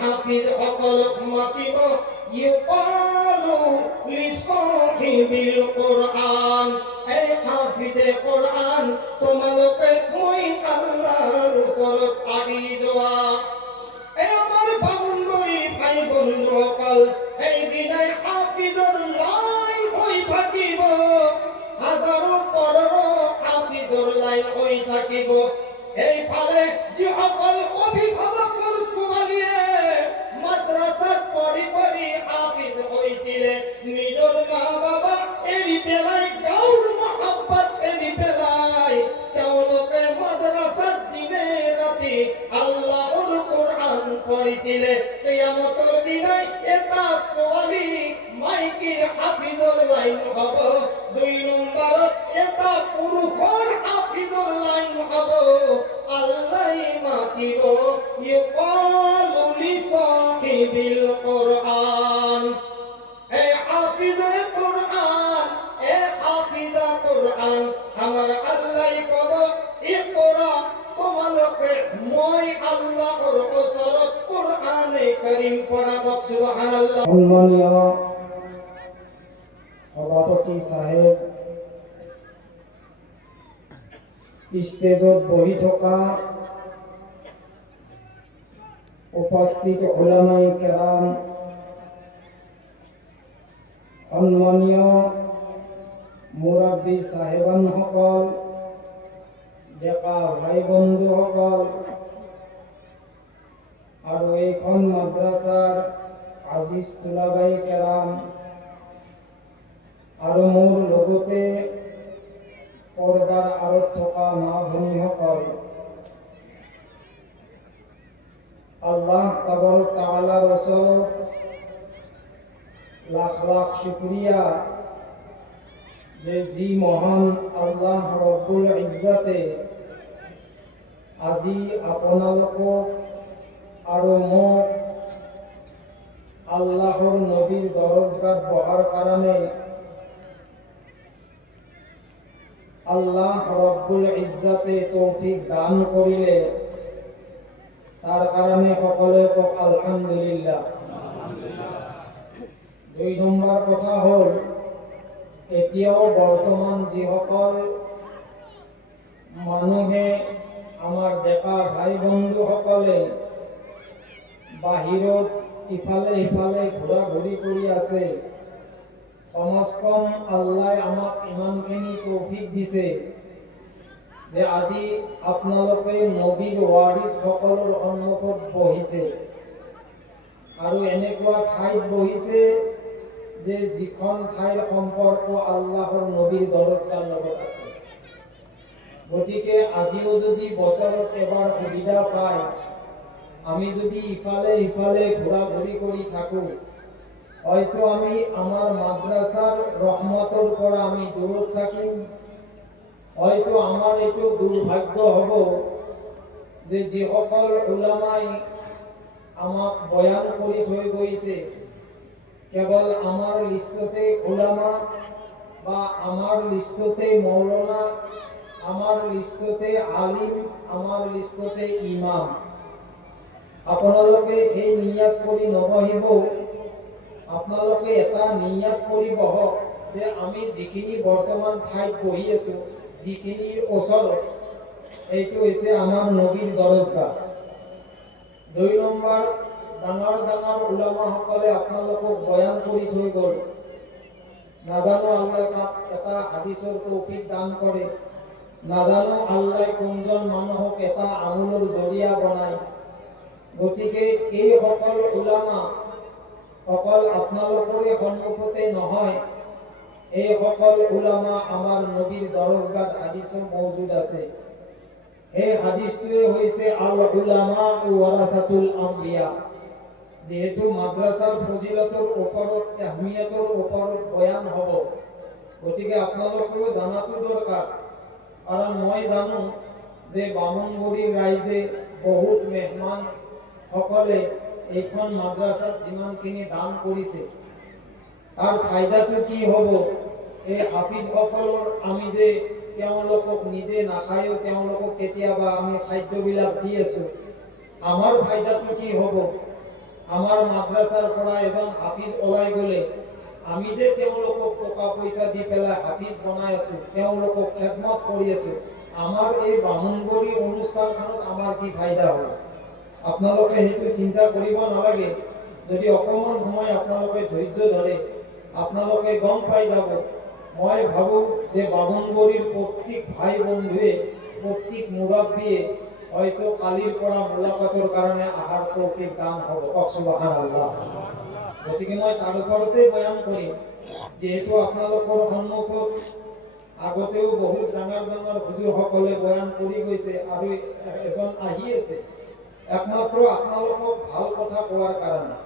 হাফিজ অকলক মাতিব ইউকালু লিসাহিবিল কুরআন এই হাফিজে কুরআন তোমালোকে মই আল্লাহর ওচৰত আগি যোৱা এই আমাৰ বামুণবৰী ভাই বন্ধুসকল এই দিনাই হাফিজৰ লাইন হৈ থাকিব হাজাৰো পৰৰ হাফিজৰ লাইন হৈ থাকিব এইফালে যিসকল অভিভাৱকৰ ছোৱালীয়ে মাদ্ৰাসাত পঢ়ি পঢ়ি হাফিজ হৈছিলে নিজৰ মা বাবা এৰি পেলাই গাঁৱৰ মহব্বত এৰি পেলাই তেওঁলোকে মাদ্ৰাসাত দিনে ৰাতি আল্লাহৰ কোৰআন পঢ়িছিলে কিয়ামতৰ দিনাই এটা ছোৱালী মাইকীৰ হাফিজৰ লাইন হ'ব 2 নম্বৰত এটা পুৰুষৰ হাফিজৰ লাইন হ'ব আল্লাহ মাতিব ইউকালু লিসাহিবিল কুরআন এই হাফিজে কুরআন এই হাফিজা কুরআন আমার আল্লাহ কব ইকরা তোমালোকে মই আল্লাহর ওচৰত কুরআনে কারীম পঢ়াব সুবহানাল্লাহ সম্মানীয় সভাপতি সাহেব স্টেজত বহি থকা উপস্থিত উলামায়ে কেৰাম সম্মানীয় মুৰব্বী সাহেবানসকল ডেকা ভাই বন্ধুসকল আৰু এইখন মাদ্ৰাছাৰ আজিজ তুলাবাই কেৰাম আৰু মোৰ লগতে পৰ্দাৰ আঁৰত থকা মা ভনীসকল আল্লাহ তাবাৰক তাআলাৰ ওচৰত লাখ লাখ শুকৰিয়া যে যি মহান আল্লাহ ৰব্বুল ইজ্জতে আজি আপোনালোকক আৰু মোক আল্লাহৰ নবীৰ দৰজগাত বহাৰ কাৰণে আল্লাহ রব্বুল ইজ্জতে তৌফিক দান করিলে তার কারণে সকলে কক আলহামদুলিল্লাহ। 2 নম্বৰ কথা হল এতিয়াও বৰ্তমান যিসকল মানুহে আমাৰ ডেকা ভাই বন্ধুসকলে বাহিৰত ইফালে ইফালে ঘূৰা ঘূৰি কৰি আছে সমাজখন আল্লাহ আমাক ইমানখিনি তৌফিক দিছে যে আজি আপোনালোকে নবীৰ ওয়াৰিছ সকলৰ সন্মুখত বহিছে আৰু এনেকুৱা ঠাইত বহিছে যে যিখন ঠাইৰ সম্পৰ্ক আল্লাহৰ নবীৰ দৰজগাৰ লগত আছে গতিকে আজিও যদি বছৰত এবাৰ সুবিধা পায় আমি যদি ইফালে ইফালে ঘূৰা ঘূৰি কৰি থাকোঁ হয়তো আমি আমার মাদ্রাসার রহমতের পর আমি দূরত থাকিম হয়তো আমার একটু দুর্ভাগ্য হব যে যিসকল উলামাই আমাক বয়ান কৰি থৈ গৈছে কেৱল আমাৰ লিষ্টতে উলামা বা আমাৰ লিষ্টতে মৌলানা আমাৰ লিষ্টতে আলিম আমাৰ লিষ্টতে ইমাম আপোনালোকে এই নিয়ত কৰি নবহিব আপোনালোকে এটা নিয়ত কৰি বহক যে আমি যিখিনি বৰ্তমান ঠাইত বহি আছো যিখিনিৰ ওচৰত এইটো হৈছে আমাৰ নবীৰ দৰজগাহ 2 নম্বৰ ডাঙৰ ডাঙৰ উলামাসকলে আপোনালোকক বয়ান কৰি থৈ গ'ল নাজানো আল্লাহ কাক এটা হাদিছৰ তৌফিক দান কৰে নাজানো আল্লাহ কোনজন মানুহক এটা আমলৰ জৰিয়া বনায় গতিকে এই সকল উলামা অকল আপোনালোকৰে সন্মুখতে নহয় এই সকল উলামা আমাৰ নবীৰ দৰজগাত হাদিছ মজুদ আছে এই হাদিছটোৱে হৈছে আল উলামা ওয়ারাসাতুল আম্বিয়া যেহেতু মাদ্রাসাৰ ফজিলতৰ ওপৰত আহমিয়তৰ ওপৰত বয়ান হ'ব গতিকে আপোনালোকেও জানাটো দৰকাৰ কাৰণ মই জানো যে বামুণবৰীৰ ৰাইজে বহুত মেহমান সকলে এইখন মাদ্রাসাত যিমানখিনি দান কৰিছে তাৰ ফায়দাটো কি হ'ব এই হাফিজ সকলৰ আমি যে তেওঁলোকক নিজে নাখায়ো তেওঁলোকক কেতিয়াবা আমি খাদ্যবিলাক দি আছো আমাৰ ফায়দাটো কি হ'ব আমাৰ মাদ্ৰাছাৰ পৰা এজন হাফিজ ওলাই গ'লে আমি যে তেওঁলোকক টকা পইচা দি পেলাই হাফিজ বনাই আছো, তেওঁলোকক খেদমত কৰি আছো, আমাৰ এই বামুণবড়ি অনুষ্ঠানখনত আমাৰ কি ফাইদা হ'ব? আপোনালোকে সেইটো চিন্তা কৰিব নালাগে। যদি অকণমান সময় আপোনালোকে ধৈৰ্য ধৰে, আপোনালোকে গম পাই যাব। মই ভাবোঁ যে বামুণবড়িৰ প্ৰত্যেক ভাই বন্ধুৱে, প্ৰত্যেক মুৰব্বীয়ে হয়তো কালিৰ পৰা মোলাকাতৰ কাৰণে আহাৰ তৌফিক দান হ'ব। কওক সুবহানাল্লাহ। গতিকে মই তাৰ ওপৰতে বয়ান কৰিম, যিহেতু আপোনালোকৰ সন্মুখত আগতেও বহুত ডাঙৰ ডাঙৰ হুজুৰসকলে বয়ান কৰি গৈছে আৰু এজন আহি আছে একমাত্ৰ আপোনালোকক ভাল কথা কোৱাৰ কাৰণে।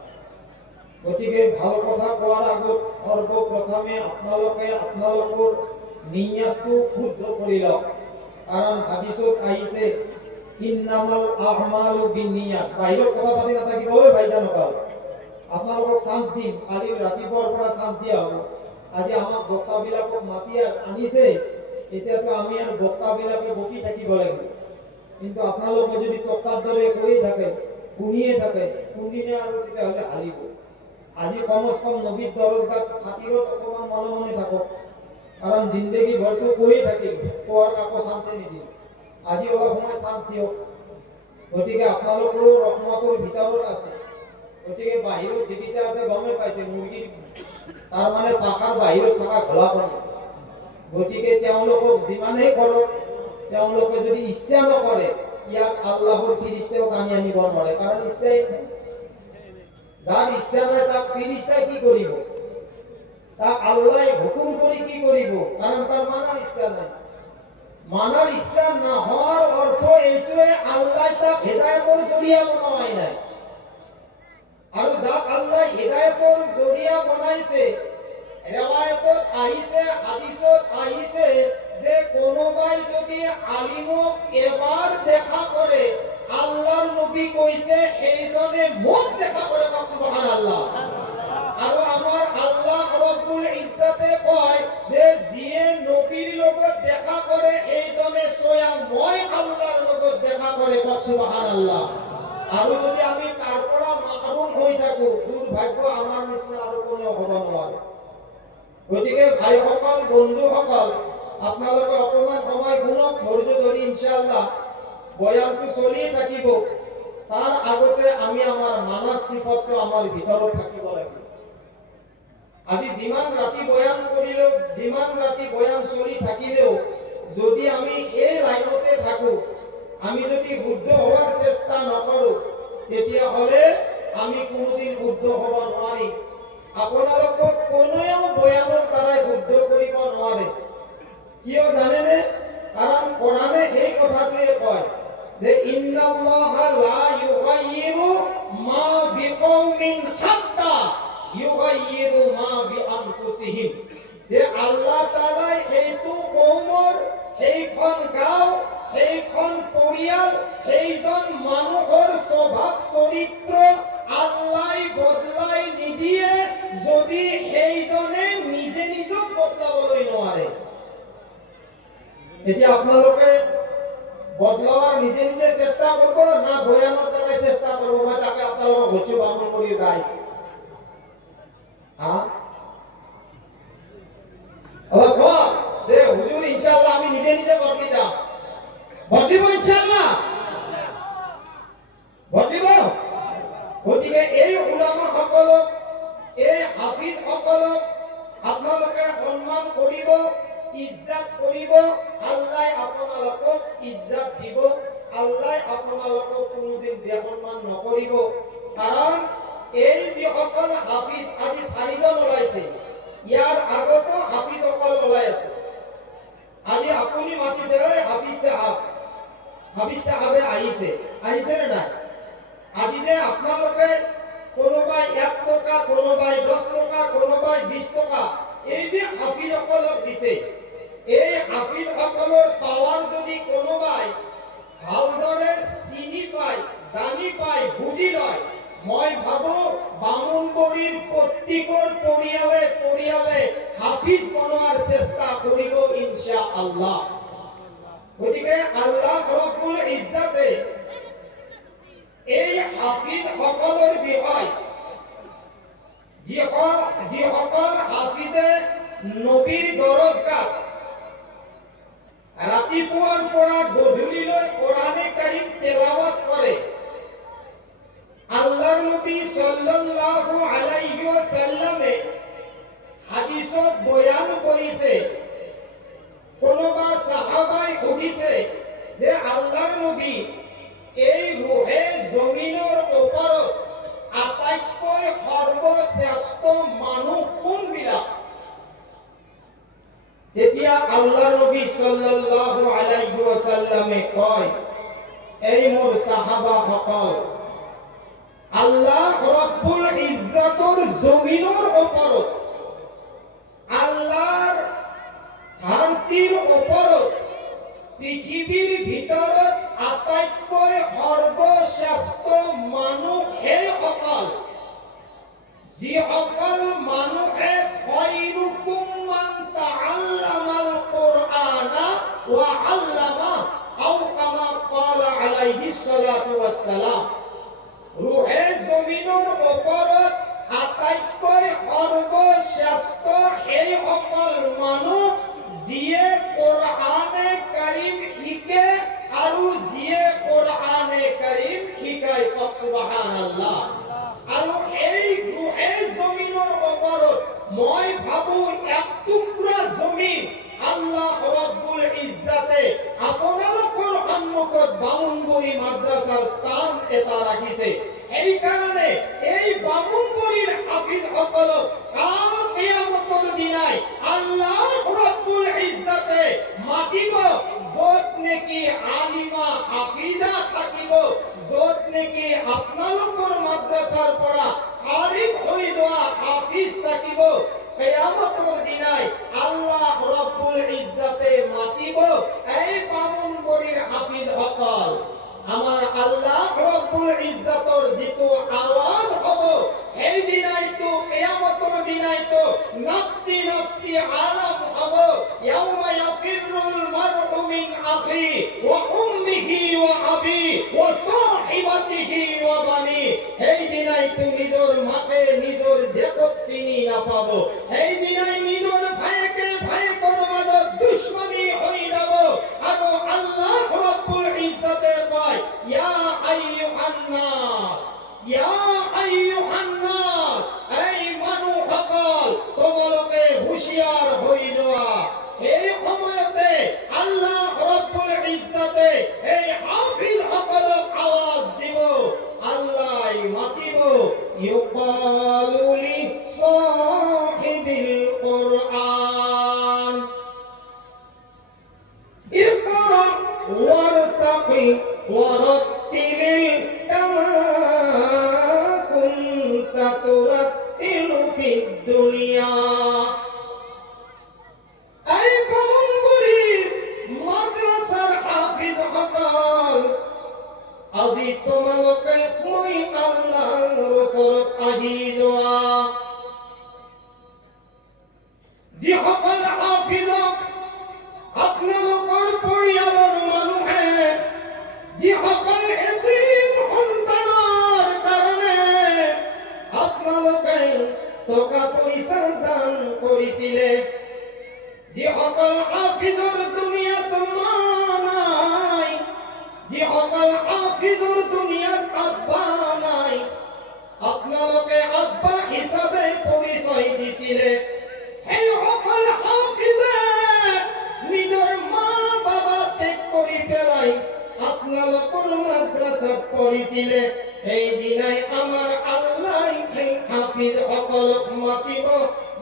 গতিকে ভাল কথা কোৱাৰ আগত সৰ্বপ্ৰথমে আপোনালোকে আপোনালোকৰ নিয়তটো শুদ্ধ কৰি লওক। কাৰণ হাদিছত আহিছে ইন্নামাল আ'মালু বিন্নিয়াত। বাহিৰত কথা পাতি নাথাকিব ঐ ভাইজানসকল। আপোনালোকক চান্স দিম, কালি ৰাতিপুৱাৰ পৰা চান্স দিয়া হ'ব। আজি আমাক বক্তাবিলাকক মাতি আনিছে, এতিয়াতো আমি আৰু বক্তাবিলাকে বকি থাকিব লাগিব। কিন্তু আপোনালোকে যদি তক্তাৰ দৰে কৈ থাকে, শুনিয়ে থাকে, কোনদিনে আৰু তেতিয়াহ'লে হালিব। আজি কমচ কম নবীৰ দৰজগাত খাতিৰত অকণমান মনে মনে থাকক, কাৰণ জিন্দগী ভৰটো কৈয়ে থাকিব, কোৱাৰ কাকো চান্সে নিদিয়ে। আজি অলপ সময় চান্স দিয়ক। গতিকে আপোনালোকৰো ৰহমতৰ ভিতৰত আছে। গতিকে বাহিৰত যিকেইটা আছে গমেই পাইছে, মুৰ্গীৰ তাৰমানে পাখাৰ বাহিৰত থকা ঘোলা কণী। গতিকে তেওঁলোকক যিমানেই কৰক, তেওঁলোকে যদি ইচ্ছা নকৰে, ইয়াক আল্লাহৰ ফিৰিষ্টাও টানি আনিব নোৱাৰে, কাৰণ ইচ্ছাই নাই। যাৰ ইচ্ছা নাই তাক ফিৰিষ্টাই কি কৰিব? তাক আল্লাহ হুকুম কৰি কি কৰিব? কাৰণ তাৰ মানাৰ ইচ্ছা নাই। মানাৰ ইচ্ছা নোহোৱাৰ অৰ্থ এইটোৱে, আল্লাহ তাক হেদায়তৰ জৰিয়া বনোৱাই নাই। আৰু যাক আল্লাহ হেদায়তৰ জৰিয়া বনাইছে, ৰেৱায়তত আহিছে, হাদিছত আহিছে যে কোনোবাই যদি আলিমক এবাৰ দেখা কৰে, আল্লাহৰ নবী কৈছে সেইজনে মোক দেখা কৰে। কওক সুবহানাল্লাহ। আৰু আমাৰ আল্লাহ ৰব্বুল ইজ্জতে কয় যে যিয়ে নবীৰ লগত দেখা কৰে সেইজনে স্বয়ং মই আল্লাহৰ লগত দেখা কৰে। কওক সুবহানাল্লাহ। আৰু যদি আমি তাৰ পৰা মাহৰুম হৈ থাকো, দুৰ্ভাগ্য আমাৰ নিচিনা আৰু কোনেও হ'ব নোৱাৰে। গতিকে ভাইসকল, বন্ধুসকল, আপোনালোকে অকণমান সময় শুনক, ধৈৰ্য ধৰি ইনশাআল্লাহ বয়ানটো চলিয়ে থাকিব। তাৰ আগতে আমি আমাৰ মানস সিফতটো আমাৰ ভিতৰত থাকিব লাগিব। আজি যিমান ৰাতি বয়ান কৰিলেও, যিমান ৰাতি বয়ান চলি থাকিলেও, যদি আমি এই লাইনতে থাকো, আমি যদি শুদ্ধ হোৱাৰ চেষ্টা নকৰো, তেতিয়াহ'লে আমি কোনোদিন শুদ্ধ হ'ব নোৱাৰিম। আপোনালোকক কোনেও বয়ানৰ দ্বাৰাই শুদ্ধ কৰিব নোৱাৰে। কিয় জানেনে? কাৰণ কোৰাণে সেই কথাটোৱে কয় যে ইন্নাল্লাহা লা ইউগাইয়িৰু মা বিকৌমিন হাত্তা ইউগাইয়িৰু মা বিআনফুসিহিম। যে আল্লাহ তাআলাই এইটো কৌমৰ, সেইখন গাঁও, সেইখন পৰিয়াল, সেইজন মানুহৰ স্বভাৱ চৰিত্র আল্লাহ বদলাই নিদিয়ে যদি সেইজনে নিজে নিজক বদলাবলৈ নোৱাৰে। এতিয়া আপোনালোকে বদলাৱাৰ নিজে নিজে চেষ্টা কৰিব না বয়ানৰ দ্বাৰাই চেষ্টা কৰিব? মই তাকে আপোনালোকক কৈছো, বামুণবড়িৰ ৰাইজ, অলপ কওক যে হুজুৰ ইনশাআল্লাহ আমি নিজে নিজে বদলি যাম। বদলিব ইনশাআল্লাহ, বদলিব। গতিকে এই উলামাসকলক, এই হাফিজসকলক আপোনালোকে সন্মান কৰিব, ইজ্জত কৰিব। আল্লাহ আপোনালোকক ইজ্জত দিব, আল্লাহ আপোনালোকক কোনোদিন বেসন্মান নকৰিব। কাৰণ এই যিসকল হাফিজ, আজি 4জন ওলাইছে, ইয়াৰ আগতো হাফিজসকল ওলাই আছে। আজি আপুনি মাতিছে, ঐ হাফিজ সাহেব, হাফিজ সাহেবে আহিছে, আহিছে নে নাই? আজি যে আপোনালোকে কোনোবাই 1 টকা, কোনোবাই 10 টকা, কোনোবাই 20 টকা এই যে হাফিজসকলক দিছে, এই হাফিজসকলৰ পাৱাৰ যদি কোনোবাই ভালদৰে চিনি পায়, জানি পায়, বুজি লয়, মই ভাবো বামুণবড়িৰ প্ৰত্যেকৰ পৰিয়ালে হাফিজ বনোৱাৰ চেষ্টা কৰিব ইনশাআল্লাহ। গতিকে আল্লাহ ৰব্বুল ইজ্জতে এই হাফিজ সকলৰ বিষয় যিসকল হাফিজে নবীৰ দৰজগাত ৰাতিপুৱাৰ পৰা গধূলিলৈ কোৰানে কাৰিম তেলাওয়াত কৰে, আল্লাহৰ নবী সাল্লাল্লাহু আলাইহি ওয়াসাল্লামে হাদিসত বয়ান কৰিছে। কোনোবা সাহাবাই সুধিছে যে আল্লাহৰ নবী এই রুহে জমিনৰ ওপৰত আটাইতকৈ সৰ্বশ্ৰেষ্ঠ মানুহ কোনবিলাক? তেতিয়া আল্লাহৰ নবী সাল্লাল্লাহু আলাইহি ওয়াসাল্লামে কয়, এই মোৰ সাহাবাসকল, আল্লাহ রব্বুল ইজ্জতৰ জমিনৰ ওপৰত, আল্লাহৰ ধৰতিৰ ওপৰত, পৃথিৱীৰ ভিতৰত আটাইতকৈ সৰ্বশ্ৰেষ্ঠ মানুহ সেইসকল যিসকল মানুহে খায়ৰুকুম মান তাআল্লামাল কুরআনা ওয়া আল্লামা আও কামা ক্বালা আলাইহিস সালাতু ওয়াস সালাম। রুহে জমিনৰ ওপৰত আটাইতকৈ সৰ্বশ্ৰেষ্ঠ সেইসকল মানুহ যিয়ে কোরআনে কারিম শিকে আৰু যিয়ে কোরআনে কারিম শিকায়। কওক সুবহানাল্লাহ। আৰু এই রুহে জমিনৰ ওপৰত মই ভাবো এক টুকুৰা জমিন আল্লাহ রব্বুল ইজ্জতে আপোনালোকৰ সন্মুখত বামুণবুৰি মাদ্ৰাছাৰ স্থান এটা ৰাখিছে। এই কাৰণে এই বামুণবুৰিৰ হাফিজসকলক কাল কিয়ামতৰ দিনাই আল্লাহ রব্বুল ইজ্জতে মাতিব, য'ত নেকি আলিমা হাফিজা থাকিব, য'ত নেকি আপোনালোকৰ মাদ্ৰাছাৰ পৰা ফাৰিগ হৈ যোৱা হাফিজ থাকিব। কিয়ামতৰ দিনাই আল্লাহ রব্বুল ইজ্জতে মাতিব, এই বামুণবুৰিৰ হাফিজসকল, আমার আল্লাহ রব্বুল ইজ্জতৰ যিটো আওয়াজ হ'ব, সেই দিনাইতো কিয়ামতৰ দিনাইতো নফসি নফসি আলাম হ'ব। ইয়াউমা ইয়াফিরুল মারউ মিন আখি ওয়া উম্মিহি ওয়া আবি ওয়া সাহিবাতিহি ওয়া বানি। সেই দিনাইতো নিজৰ মাকে নিজৰ জেকক চিনি নাপাব। সেই দিনাই নিজৰ ভাইকে ভাইকৰ মাজত দুশ্মনী হৈ যাব। আৰু আল্লাহ রব্বুল ইজ্জতে কয়, ইয়া আইয়ুহান নাস, ইয়া আইয়ুহান নাস, এই মানুহসকল, তোমালোকে হুঁশিয়াৰ হৈ যোৱা। এই সময়তে আল্লাহ রব্বুল ইজ্জতে এই হাফিজসকলক আওয়াজ দিব, আল্লাহ মাতিব, ইউকালু লি সাহিবিল কুরআন ইকরা ওয়ারতাকি ওয়ারাত্তিলিল কামা কুনতা তুরাত্তিলু ফিদ দুনিয়া। এই বামুণবুৰিৰ মাদ্ৰাছাৰ হাফিজসকল, আজি তোমালোকে মই আল্লাহৰ ওচৰত আহি যোৱা। যিসকল হাফিজক আপোনালোকৰ পৰিয়ালৰ মানুহে, যিসকল এতিম সন্তানৰ কাৰণে আপোনালোকে টকা পইচা দান কৰিছিলে, যিসকল হাফিজৰ দুনিয়াত মা নাই, যিসকল হাফিজৰ দুনিয়াত আব্বা নাই, আপোনালোকে আব্বা হিচাপে পৰিচয় দিছিলে, সেই সকল হাফিজে নিজৰ মা বাবা ত্যাগ কৰি পেলাই আপোনালোকৰ মাদ্ৰাছাত পঢ়িছিলে। সেই দিনাই আমাৰ আল্লাহ সেই হাফিজসকলক মাতিব,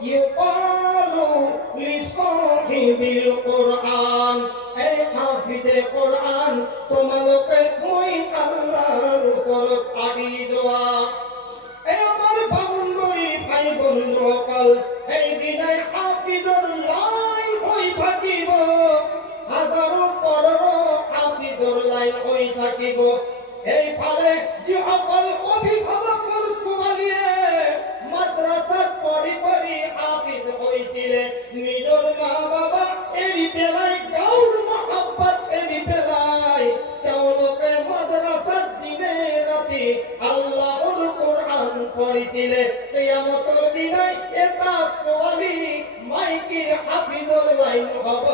ইউকালু লিসাহিবিল কুরআন, এই হাফিজে কুরআন, তোমালোকে মই আল্লাহৰ ওচৰত আহি যোৱা। এই আমাৰ বামুণবুৰি ভাই বন্ধুসকল, সেই দিনাই হাফিজৰ লাইন হৈ থাকিব, হাজাৰো কৰৰো হাফিজৰ লাইন হৈ থাকিব। এইফালে যিসকল অভিভাৱকৰ ছোৱালীয়ে মাদ্ৰাছাত পঢ়ি পঢ়ি হাফিজ হৈছিলে, নিজৰ মা বাবা এৰি পেলাই, গাঁৱৰ মহব্বত এৰি পেলাই তেওঁলোকে মাদ্ৰাছাত দিনে ৰাতি পড়িছিলে কিয়ামতের দিনে এটা সোয়ালি মাইকির হাফিজর লাইন হব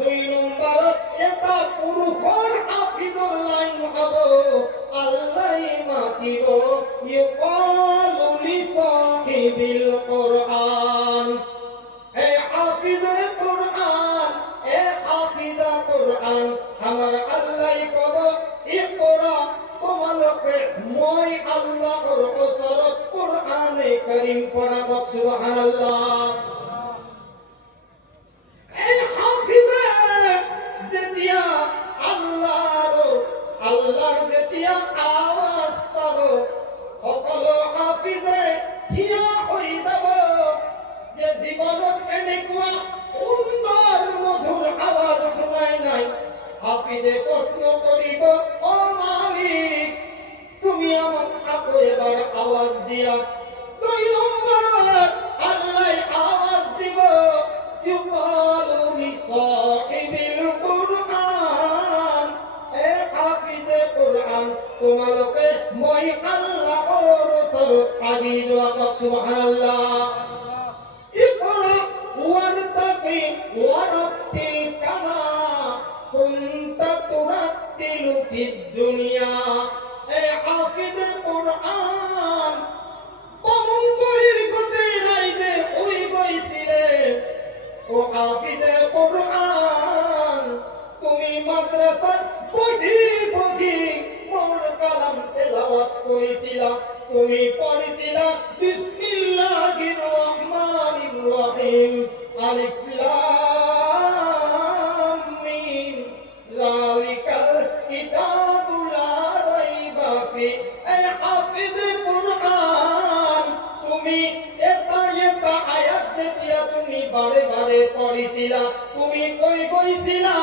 2 নম্বর এটা পুরুষর হাফিজর লাইন হব আল্লাহ মাতিব ইউকালু লি সাহিবিল কুরআন এ হাফিজে কুরআন এ হাফিজা কুরআন আমার আল্লাহ কব ইকরা তোমালোকে মই আল্লাহর ওসরত কুরআনে কারীম পড়াব সুবহানাল্লাহ এই হাফিজে যেতিয়া আল্লাহর যেতিয়া আওয়াজ পাবো সকলো হাফিজে থিয় হৈ যাব যে জীবনত এনেকুৱা সুন্দৰ মধুৰ আৱাজ শুনাই নাই হাফিজে প্ৰশ্ন কৰিব ও মালিক তুমি আমাক আকৌ এবাৰ আৱাজ দিয়া 2 নম্বৰত আল্লাহ আৱাজ দিব ইউকালু লি সাহিবিল কুরআন এ হাফিজে কুরআন তোমালোকে মই আল্লাহর ওচৰত আগি যোৱা সুবহানাল্লাহ ইকরা ওয়ারতাকি ওয়ারাতিল কামা কুনতা তুরাতিলু ফিদ দুনিয়া এ হাফিজে কুরআন পমঙ্গলির গতে রাইজে ওই বইছিলে ও হাফিজে কুরআন তুমি মাদ্রাসার পড়ি মোর কালাম তেলাওয়াত করিছিলা তুমি পড়িছিলা বিসমিল্লাহির রহমানির রহিম আলিফ লাম মিম যালিকাল কিতাবু লা রাইবা ফি এ হাফিজে কুরআন তুমি এটা আয়াত যেতিয়া তুমি বারে বারে পড়িছিলা তুমি কই কইছিলা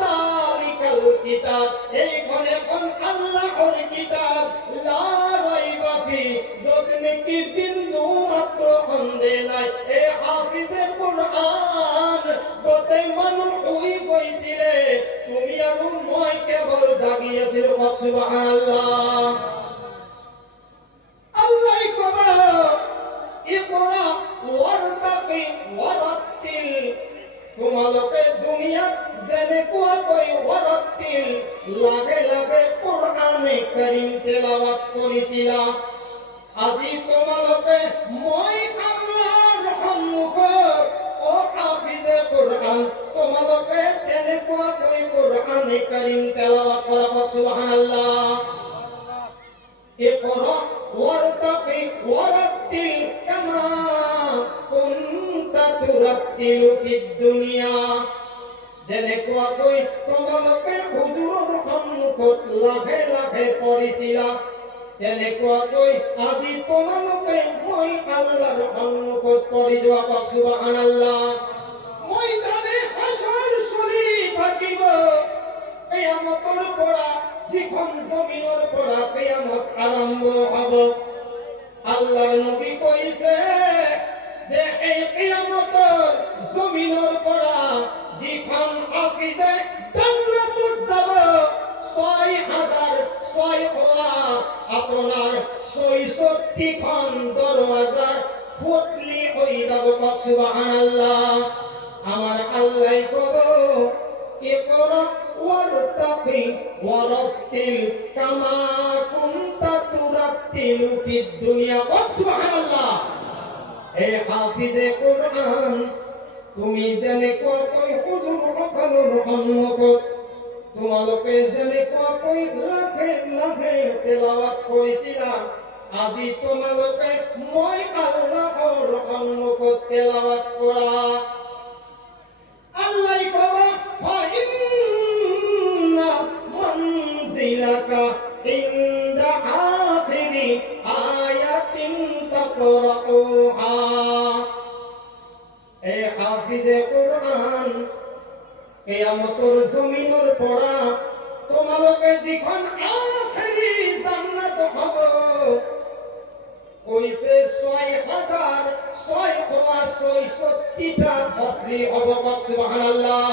যালিকাল কিতাব এইখানে কোন আল্লাহর কিতাব লা রাইবা ফি যত নাকি বিন্দু মাত্র সন্দেহ নাই এই হাফিজে কুরআন গোটেই মানুহ শুই গৈছিলে তুমি আৰু মই কেৱল জাগি আছিলো সুবহানাল্লাহ আল্লাহ কবা ইকরা ওয়ারতাকি ওয়ারাতিল তোমালোকে দুনিয়াত যেনেকুৱা কৈ ওয়ারাতিল লাগে লাগে কুরআনে কারীম তেলাওয়াত কৰিছিলা আজি তোমালোকে মই আল্লাহৰ সন্মুখত ও হাফিজে কুরআন তোমালোকে তেনেকুৱা কৈ কুরআনে কারীম তেলাওয়াত কৰক সুবহানাল্লাহ ইকরা ওয়ারতাকি ওয়ারাতিল কামা কুনতা তুরাতিলু ফিদ দুনিয়া যেনেকুৱাকৈ তোমালোকে হুজুৰৰ সন্মুখত লাভে লাভে পঢ়িছিলা তেনেকুৱাকৈ আজি তোমালোকে মই আল্লাহৰ সন্মুখত পঢ়ি যোৱা সুবহানাল্লাহ ময়দানে হাসৰ চলি থাকিব কিয়ামতৰ পৰা যিখন জমিনৰ পৰা কিয়ামত আৰম্ভ হ'ব আল্লাহৰ নবী কৈছে যে এই কিয়ামতৰ জমিনৰ পৰা যিখন হাফিজে জান্নাতত যাব 6000 আপোনাৰ 66খন দরওয়াজার ফুটলি হৈ যাব সুবহানাল্লাহ আমার আল্লাহ কব ইকরা ওয়ারতাকি ওয়ারাতিল কামা কুনতা তুরাতিলু ফিদ দুনিয়া সুবহানাল্লাহ হে হাফিজে কুরআন তুমি যেনেকুৱা কৈ হুজুৰ সকলৰ সন্মুখত তোমালোকে যেনেকুৱা কৈ লাখে লাখে তেলাওয়াত কৰিছিলা আজি তোমালোকে মই আল্লাহৰ সন্মুখত তেলাওয়াত কৰা আল্লাহ কবা ফাইন্না মানজিলাকা ইনদা আখিরি আয়াতিন তাকরাউহা এ হাফিজে কুরআন কিয়ামতৰ জমিনৰ পৰা তোমালোকে যিখন আখিৰি জান্নাত হ'ব কইছে 6660টা ফটলি হ'ব সুবহানাল্লাহ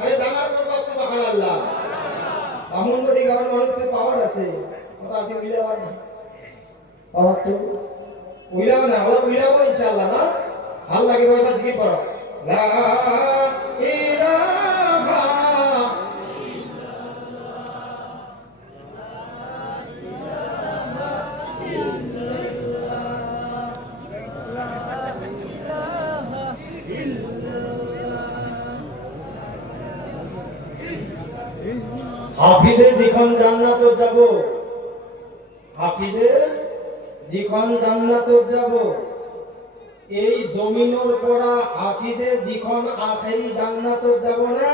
আরে ডাঙৰ কব সুবহানাল্লাহ আমনবডি গাঁৱৰ মানুহটো পাৱাৰ আছে কথা আজি মিলাৱাৰ পাৱাৰটো উইলাও না অলপ উইলাব ইনশাআল্লাহ না ভাল লাগিব এবাৰ জিকিৰ কৰক লা ইলাহা হাফিজে যিখন জান্নাতত যাব হাফিজে যিখন জান্নাতত যাব এই জমিনৰ পৰা হাফিজে যিখন আখেৰী জান্নাতত যাব না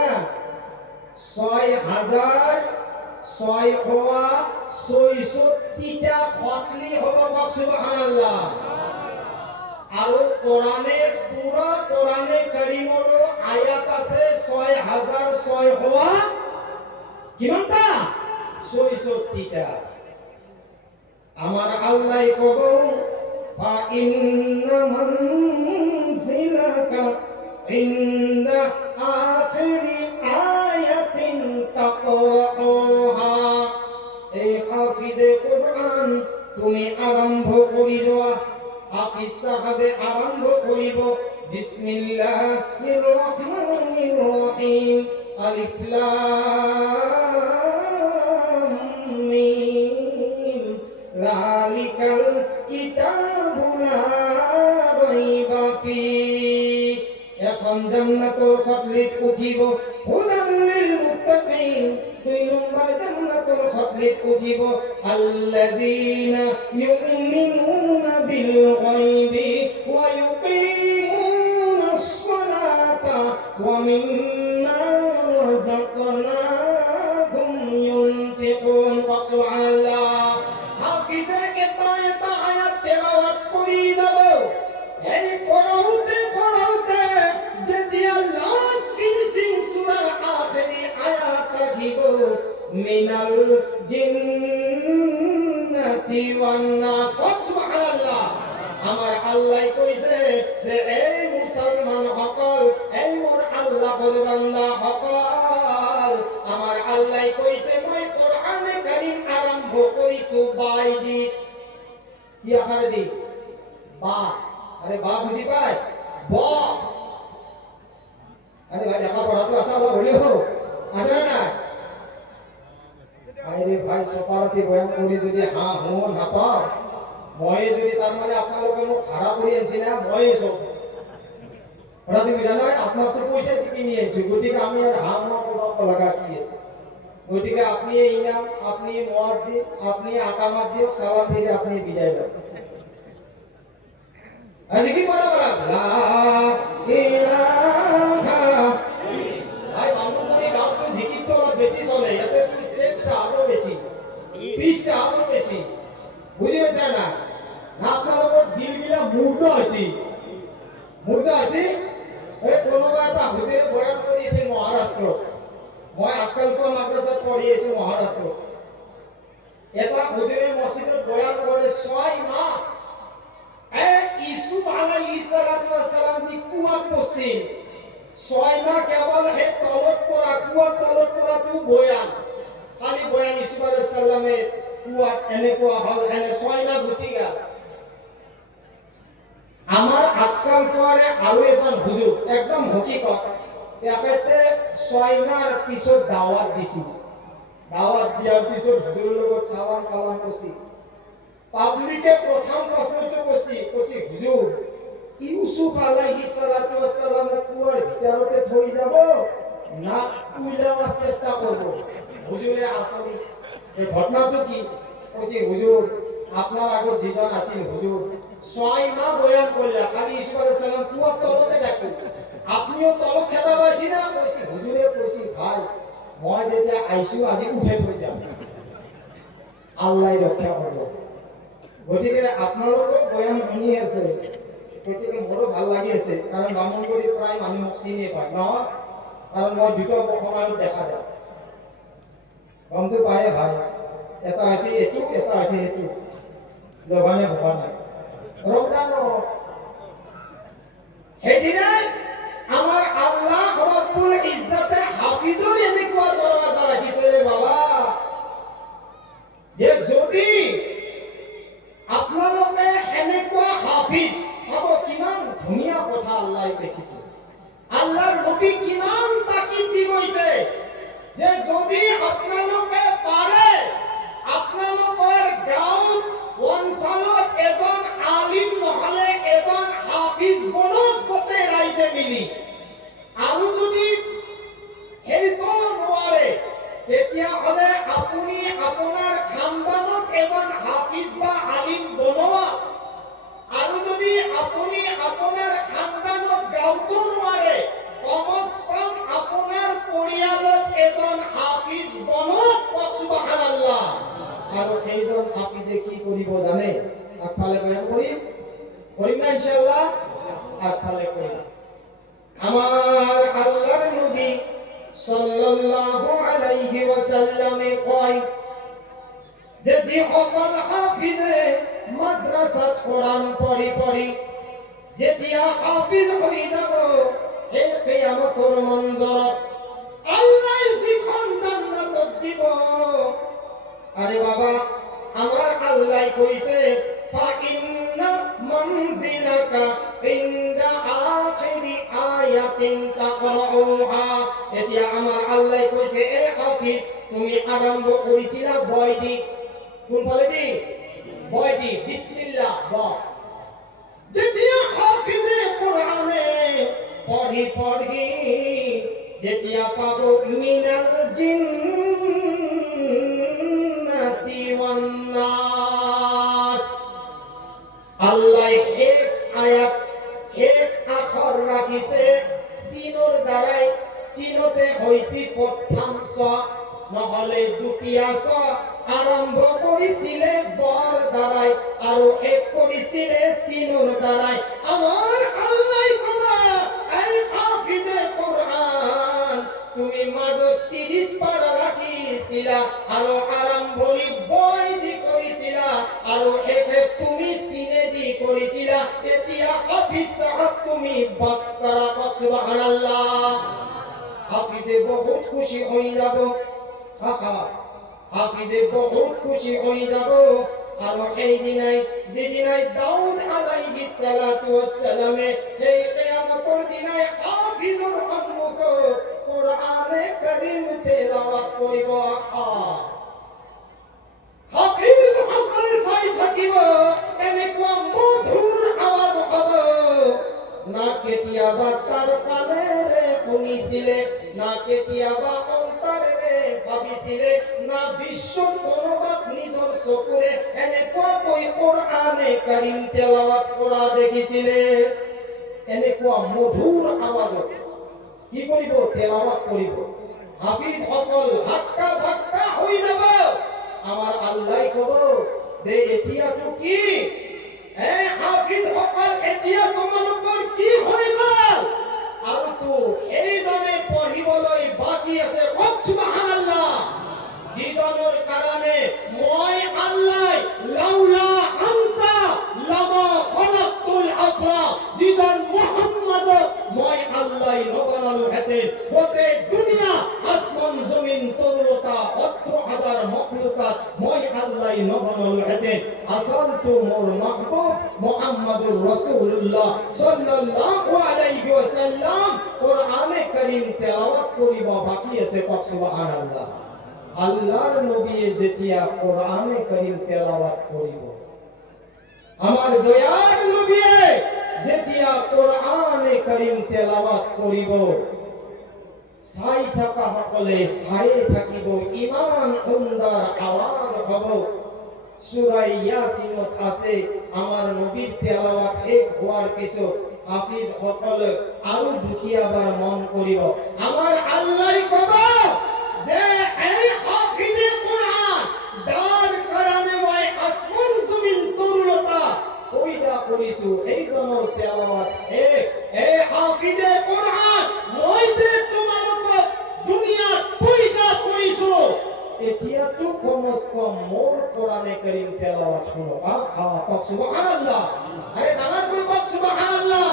6664টা খতলি হ'ব সুবহানাল্লাহ আৰু কোৰানে পুৰা কোৰানে কাৰিমৰ আয়াত আছে 6600 কিমানটা 66টা আমার আল্লাহ কব ফা ইন্না মানজিলাকা ইনদা আখিরি আয়াতিন তাকরাউহা এই হাফিজে কুরআন তুমি আরম্ভ করি যাওয়া হাফিজ সাহেবে আরম্ভ করিব বিসমিল্লাহির রহমানির রহিম আলিফ লাম মিম যালিকাল কিতাবু লা রাইবা ফি এখন জান্নাতুল খতলিত উঠিব হুদাল লিল মুত্তাকিন দুই নম্বর জান্নাতুল খতলিত উঠিব আল্লাযীনা ইউমিনুনা বিল গায়বি ওয়া ইউকিমুনাস সালাতা ওয়া মিম্মা রাযাকনাহুম ইউনফিকুন সুবহানাল্লাহ হাফিজে এটা আয়াত তেলাওয়াত করি যাব এই পড়াউতে যেতিয়া লাস্ট ফিনিশিং সূরার আখেরি আয়াত থাকিব মিনাল জিন্নাতি ওয়ান নাস সুবহানাল্লাহ আমার আল্লাহ কইছে যে এই মুসলমান সকল এই মোর আল্লাহর বান্দা সকল আমার আল্লাহ কইছে মই কোরআনে কারীম আরম্ভ করিছো বাই দি কি আকারে দি বা আরে বা বুঝি পায় ব আরে ভাই লেখা পড়াটো আছে আল্লাহ বলিও আছে না আরে ভাই সপারতি বয়ান করি যদি হ্যাঁ হো না পাও মই যদি তার মানে আপোনালোকে মোক ভাড়া কৰি আনছি না মই সব ওরা তুমি জানো আপনার তো পয়সা দিকে নিয়ে আনছি গতিকে আমি আর হ্যাঁ হো করব লাগা কি আছে গতিকে আপনি এই নাম আপনি মুয়াজ্জিন আপনি আকামাত দিও সালাম ফিরে আপনি বিদায় দাও আজি কি বড় বড় লা ইলাহা ভাই বান্দরপুরে গাঁও তো জিকির তো অলপ বেশি চলে এতে তুই শেখা আরো বেশি পিসা আরো বেশি বুঝি পাইছা না না আপনাদের দিলগিলা মুর্দা আছে এই কোনোবা এটা হুজুরে বয়ান কৰিছিল মহাৰাষ্ট্ৰ মই আক্কালপুৰ মাদ্ৰাসাত পঢ়ি আছো মহাৰাষ্ট্ৰ এটা হুজুরে মসজিদত বয়ান কৰে 6 মাহ ইউসুফ আলাইহিস সালাতু ওয়াস সালাম জি কুয়াত পছিল 6 মাহ কেবল হে তলত পৰা কুয়াত তলত পৰা তু বয়ান খালি বয়ান ইউসুফ আলাইহিস সালামে কুয়াত এনেকুৱা হল এনে 6 মাহ গুচি গেল আমার আক্কাল পরে আৰু এজন হুজুর একদম হকিকত তেখেতে 6 মাহৰ পিছত দাওয়াত দিছিল দাওয়াত দিয়াৰ পিছত হুজুৰৰ লগত সালাম কালাম কৰিছিল পাবলিকে প্রথম প্রশ্নটো কইছি হুজুর ইউসুফ আলাইহিস সালাতু ওয়াস সালাম কুয়ার ভিতরতে থই যাব না উইলাওয়ার চেষ্টা করব হুজুরে আসলে এই ঘটনাটো কি কইছি হুজুর আপনার আগত যিজন আছিল হুজুর 6 মাহ বয়ান করলা খালি ইউসুফ আলাইহিস সালাম কুয়ার তলতে দেখো আপনিও তলত খেলা পাইছি না কইছি হুজুরে কইছি ভাই মই যেতিয়া আইছো আজি উঠে থই যাম আল্লাহ রক্ষা করব গতিকে আপোনালোকে বয়ান শুনি আছে গতিকে মোৰো ভাল লাগি আছে কাৰণ বামুনগুৰি প্ৰায় মানুহ মোক চিনি পায় ন কাৰণ মই বিগত সময়ত দেখা যায় গমটো পায় ভাই এটা আছে এইটো এটা আছে এইটো লগানে ভবানে ৰমজান সেইদিনাই আমাৰ আল্লাহ ৰব্বুল ইজ্জতে হাফিজৰ এনেকুৱা দৰজা ৰাখিছে বাবা যে যদি আপোনালোকে এনেকুৱা হাফিজ চাব কিমান ধুনীয়া কথা আল্লাহে দেখিছে আল্লাহৰ নবী কিমান তাকিদ দি গৈছে যে যদি আপোনালোকে পাৰে আপোনালোকৰ গাঁৱত অঞ্চলত এজন আলিম নহলে এজন হাফিজ বনক গোটেই ৰাইজে মিলি আৰু যদি সেইটো নোৱাৰে তেতিয়াহ'লে আপুনি আপোনাৰ খানদানত এজন হাফিজ বা আলিম বনোৱা আৰু যদি আপুনি আপোনাৰ খানদানত গাঁৱতো নোৱাৰে কমস কম আপোনাৰ পৰিয়ালত এজন হাফিজ বনক সুবহানাল্লাহ আৰু সেইজন হাফিজে কি কৰিব জানে আগফালে বয়ান কৰিম না ইনশাআল্লাহ আগফালে কৰিম আমার আল্লাহর নবী সাল্লাল্লাহু আলাইহি ওয়াসাল্লামে কয় যে সকল হাফিজে মাদ্রাসাত কোরআন পড়ি যেতিয়া হাফিজ হয়ে যাব এই কিয়ামতের মঞ্জর আল্লাহ যিখন জান্নাতত দিব আরে বাবা আমার আল্লাহ কইছে ফাইন্না মানজিলাকা ইনদা আখিরি আয়াতিন তাকরাউহা এতিয়া আমার আল্লাহ কইছে এ হাফিজ তুমি আরম্ভ করিছিলা বয় দি কোন বলে দি বয় দি বিসমিল্লাহ বল যেতিয়া হাফিজে কোরআনে পড়ি যেতিয়া পাবো মিনাল জিন্নাতি ওয়ান নাস আল্লাহ এক আয়াত এক আখর রাখিছে সিনোর দ্বারাই সিনোতে হইছি প্রথম স নহলে দ্বিতীয় স আরম্ভ করিছিলে বর দ্বারাই আর এক করিছিলে সিনোর দ্বারাই আমার আল্লাহ তোমার এই হাফিজে কোরআন তুমি মাদত 30 পার রাখিছিলা আর আরম্ভনি বই দি করিছিলা আর একে তুমি সিনে দি করিছিলা এতিয়া হাফিজ সাহেব তুমি বাস করা সুবহানাল্লাহ হাফিজে বহুত খুশি হয়ে যাব হাফিজে বহুত খুশি হয়ে যাব আর এই দিনে যেদিনাই দাউদ আলাইহিস সালাতু ওয়াস সালামে সেই কিয়ামতের দিনে হাফিজুর সম্মুখ কোরআনে কারীম তেলাওয়াত করিব হাফিজ সকল চাই থাকিব এনেকুৱা মধুৰ আৱাজ হ'ব না কেতিয়াবা তাৰ কাণেৰে শুনিছিলে না কেতিয়াবা অন্তৰেৰে ভাবিছিলে না বিশ্ব কোনোবাক নিজৰ চকুৰে এনেকুৱা কোরআনে কারীম তেলাওয়াত কৰা দেখিছিলে এনেকুৱা মধুৰ আৱাজত কি কৰিব তেলাওয়াত কৰিব হাফিজ সকল হাক্কা ভাক্কা হৈ যাব আমার আল্লাহ কব যে এতিয়াটো কি এই হাফিজ সকল এতিয়া তোমালোকৰ কি হৈ গ'ল আৰু তো এইজনে পঢ়িবলৈ বাকি আছে কক সুবহানাল্লাহ যিজনৰ কাৰণে মই আল্লাহ লাউলা আনতা লামা খলাকতুল আফলা যিজন মুহাম্মদক মই আল্লাহ নবনালো হেতে গোটেই দুনিয়া আসমান জমিন তরুলতা 100,000 মখলুকাত মই আল্লাহ নবনালো হেতে আসল তো মোর মাহবুব মুহাম্মদুর রাসূলুল্লাহ সাল্লাল্লাহু আলাইহি ওয়াসাল্লাম কোরআনে কারীম তেলাওয়াত করিব বাকি আছে কক সুবহানাল্লাহ আল্লাহর নবী যেতিয়া কোরআনে কারীম তেলাওয়াত করিব আমার দয়ার নবী যেতিয়া কোরআনে কারীম তেলাওয়াত করিব চাই থাকা সকলে চাই থাকিব ইমান সুন্দৰ আৱাজ হ'ব সূরা ইয়াসিনত আছে আমার নবীর তেলাওয়াত শেষ হোৱাৰ পিছত হাফিজ সকলে আৰু দুটিয়াবাৰ মন কৰিব আমার আল্লাহ কব যে এই হাফিজে কোরআন যার কারণে মই আসমান জমিন তরুলতা পয়দা করিছো এইজনৰ তেলাওয়াত এই হাফিজে কোরআন মই যে তোমালোকক দুনিয়াত পয়দা করিছো এতিয়াটো কমস কম মোর কোরআনে কারীম তেলাওয়াত শুনো কক সুবহানাল্লাহ আরে নামাজ কই কক সুবহানাল্লাহ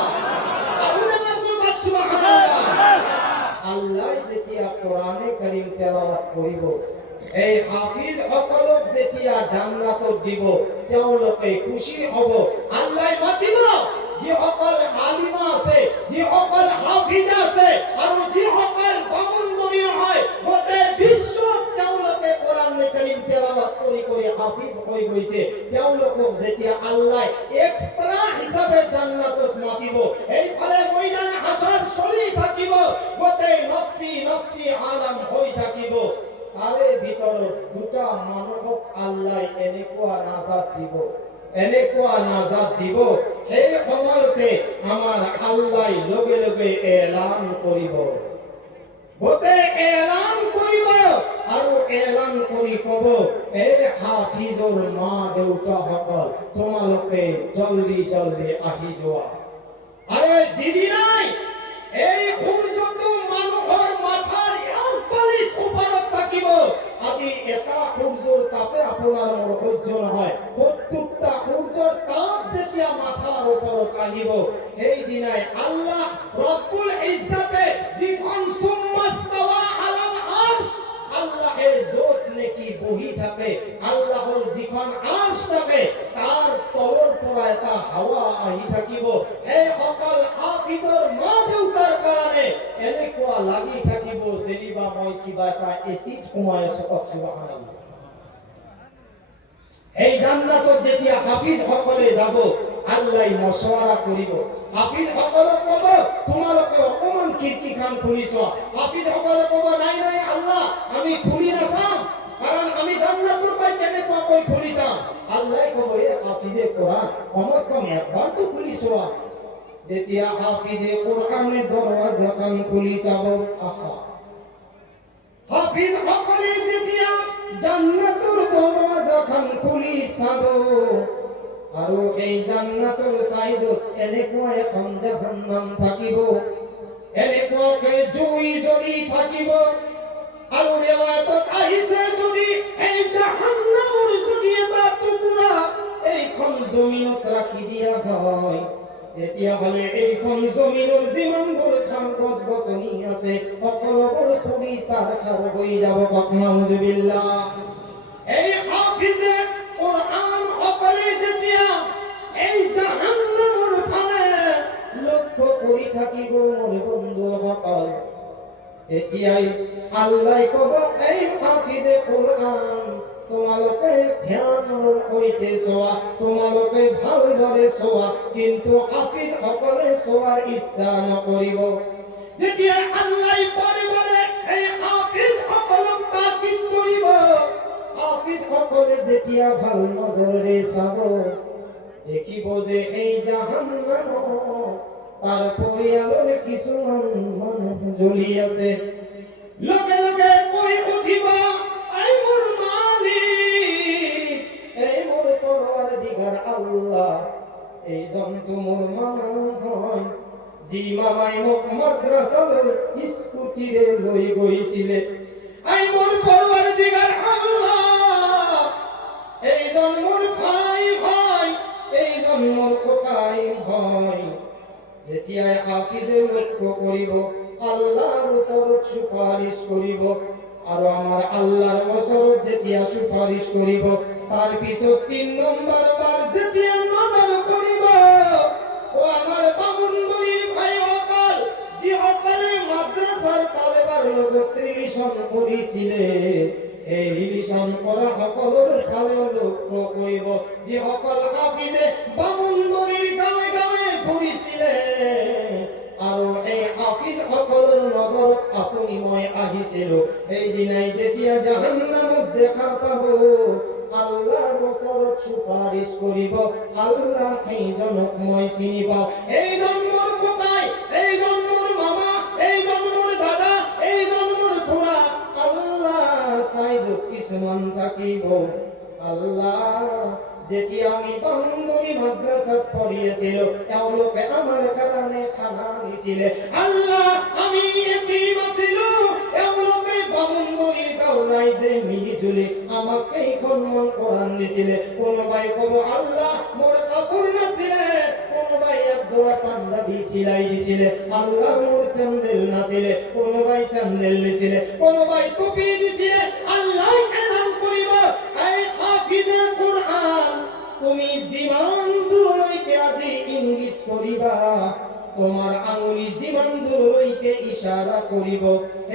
আবু নামাজ কই কক সুবহানাল্লাহ আল্লাহ যেতিয়া কোরআনে কারীম তেলাওয়াত করিব এই হাফিজ সকলক যেতিয়া জান্নাতত দিব তেওঁলোকে খুশি হব আল্লাহ মাতিব যিসকল আলিমা আছে যিসকল হাফিজ আছে আৰু যিসকল বামুণবৰী নহয় গোটেই বিশ্বত তেওঁলোকে কোৰআন কাৰীম তেলাওয়াত কৰি কৰি হাফিজ হৈ গৈছে তেওঁলোকক যেতিয়া আল্লাহ এক্সট্ৰা হিচাপে জান্নাতত মাতিব এইফালে ময়দানে হাসর চলি থাকিব গোটেই নফসি নফসি আলাম হৈ থাকিব তাৰে ভিতৰত দুটা মানুহক আল্লাহ এনেকুৱা নাজাত দিব এই সময়তে আমাৰ আল্লাহ লগে লগে এলান কৰিব গোটেই এলান কৰিব আৰু এলান কৰি ক'ব এই হাফিজৰ মা দেউতাসকল তোমালোকে জলদি জলদি আহি যোৱা আরে দিদি নাই এই সূৰ্যটো মানুহৰ মাথাৰ একবালিশ ওপৰত থাকিব আজি এটা সূৰ্যৰ তাপে আপোনাৰ মোৰ সহ্য নহয় ৭০টা সূৰ্যৰ তাপ যেতিয়া মাথাৰ ওপৰত আহিব এই দিনাই আল্লাহ ৰব্বুল ইজ্জতে যিখন সুম্মাস্তাৱা আলাল আরশ আল্লাহে য'ত নেকি বহি থাকে আল্লাহৰ যিখন আরশ থাকে তাৰ তলৰ পৰা এটা হাৱা আহি থাকিব এই অকল হাফিজৰ মা দেউতাৰ কাৰণে এনেকুৱা লাগি থাকিব যেনিবা মই কিবা এটা এচিড সোমাই আছো সুবহানাল্লাহ এই জান্নাতত যেতিয়া হাফিজ সকলে যাব আল্লাহ মশওয়ারা কৰিব হাফিজ সকলক ক'ব তোমালোকে অকমান খিড়কি খান খুলি চোৱা হাফিজ সকলে ক'ব নাই নাই আল্লাহ আমি খুলি নাচাম কাৰণ আমি জান্নাতৰ পাই কেনেকুৱাকৈ খুলি চাম আল্লাহ ক'ব এ হাফিজে কোরআন কমস কম একবাৰ তো খুলি চোৱা যেতিয়া হাফিজে কোরআনের দরওয়াজাখান খুলি চাব আহা হাফিজ সকলে যেতিয়া জান্নাতৰ দরওয়াজাখান খুলি চাব আৰু এই জান্নাতৰ সাইডত এনেকুৱা এখন জাহান্নাম থাকিব এনেকুৱাকৈ জুই জ্বলি থাকিব আৰু ৰিৱায়াতত আহিছে যদি এই জাহান্নামৰ যদি এটা টুকুৰা এইখন জমিনত ৰাখি দিয়া হয় তেতিয়াহ'লে এইখন জমিনৰ যিমানবোৰ খান গছ গছনি আছে সকলোবোৰ পুৰি চাৰখাৰ হৈ যাব নাউজুবিল্লাহ এই হাফিজে কোরআন সকলে যেতিয়া এই জাহান্নামৰ ফালে লক্ষ্য কৰি থাকিব মোৰ বন্ধুসকল এতিয়াই আল্লাহ ক'ব এই হাফিজে কোরআন তোমালোকে ধ্যানৰ সৈতে চোৱা তোমালোকে ভালদৰে চোৱা কিন্তু হাফিজ সকলে চোৱাৰ ইচ্ছা নকৰিব যেতিয়া আল্লাহ বাৰে বাৰে এই হাফিজ সকলক তাকিদ কৰিব হাফিজ সকলে যেতিয়া ভাল নজৰেৰে চাব দেখিব যে এই জাহান্নামত তার পৰিয়ালৰ কিছুমান মানুহ জ্বলি আছে লগে লগে কৈ উঠিব এই মোৰ মালিক এই মোৰ পৰৱাৰদিগাৰ আল্লাহ এই জন্তু মোৰ মামা হয় যি মামাই মোক মাদ্ৰাসালৈ স্কুটিৰে লৈ গৈছিলে এই মোৰ পৰৱাৰদিগাৰ আল্লাহ এইজন মোৰ ভাই হয় এইজন মোৰ ককাই হয় যেতিয়াই হাফিজে লক্ষ্য কৰিব আল্লাহৰ ওচৰত সুপারিশ কৰিব আৰু আমাৰ আল্লাহৰ ওচৰত যেতিয়া সুপারিশ কৰিব তাৰ পিছত ৩ নম্বৰ বাৰ যেতিয়া নজৰ কৰিব ও আমাৰ বামুণবৰীৰ ভাইসকল যিসকলে মাদ্ৰাসাৰ তালেবাৰ লগত ৰিলেশন কৰিছিলে এই রিলেশন করা সকলৰ ফালে লক্ষ্য কৰিব যিসকল হাফিজে বামুণবৰীৰ গাঁৱে গাঁৱে ঘূৰিছিলে আৰু এই হাফিজ সকলৰ নজৰত আপুনি মই আহিছিলো এই দিনাই যেতিয়া জাহান্নামত দেখা পাব আল্লাহৰ ওচৰত সুপারিশ কৰিব আল্লাহ এইজনক মই চিনি পাওঁ এইজন মোৰ ককাই এইজন মোৰ মামা এইজন মোৰ দাদা এইজন মোৰ খুৰা আল্লাহ সাইদত কিছুমান থাকিব আল্লাহ যেতিয়া আমি বামুণবৰী মাদ্ৰাসাত পঢ়ি আছিলো তেওঁলোকে আমাৰ কাৰণে খানা নিছিলে আল্লাহ আমি এতিম আছিলো তেওঁলোকে বামুণবৰীৰ গাঁৱৰ ৰাইজে মিলি জুলি আমাক কেইখনমান কোৰাণ দিছিলে কোনোবাই ক'ব আল্লাহ মোৰ কাপোৰ নাছিলে কোনোবাই একজোৰা পাঞ্জাবী চিলাই দিছিলে আল্লাহ মোৰ চেন্দেল নাছিলে কোনোবাই চেন্দেল দিছিলে কোনোবাই টুপি দিছিলে আল্লাহ এলান কৰিব এই হাফিজে কোরআন তোমার আঙুলি যিমান দূৰলৈকে ইশাৰা কৰিব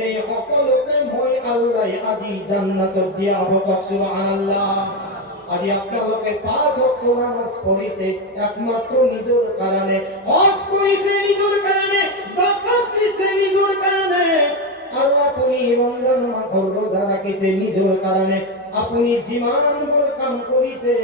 এই সকলোকে মই আল্লাহ আজি জান্নাতত দিয়াব। কওক সুবহানাল্লাহ। আজি আপোনালোকে 5 ওয়াক্ত নামাজ পঢ়িছে একমাত্ৰ নিজৰ কাৰণে, হজ কৰিছে নিজৰ কাৰণে, যাকাত দিছে নিজৰ কাৰণে, আৰু আপুনি ৰমজান মাহৰ ৰোজা ৰাখিছে নিজৰ কাৰণে। আপুনি যিমানবোৰ কাম কৰিছে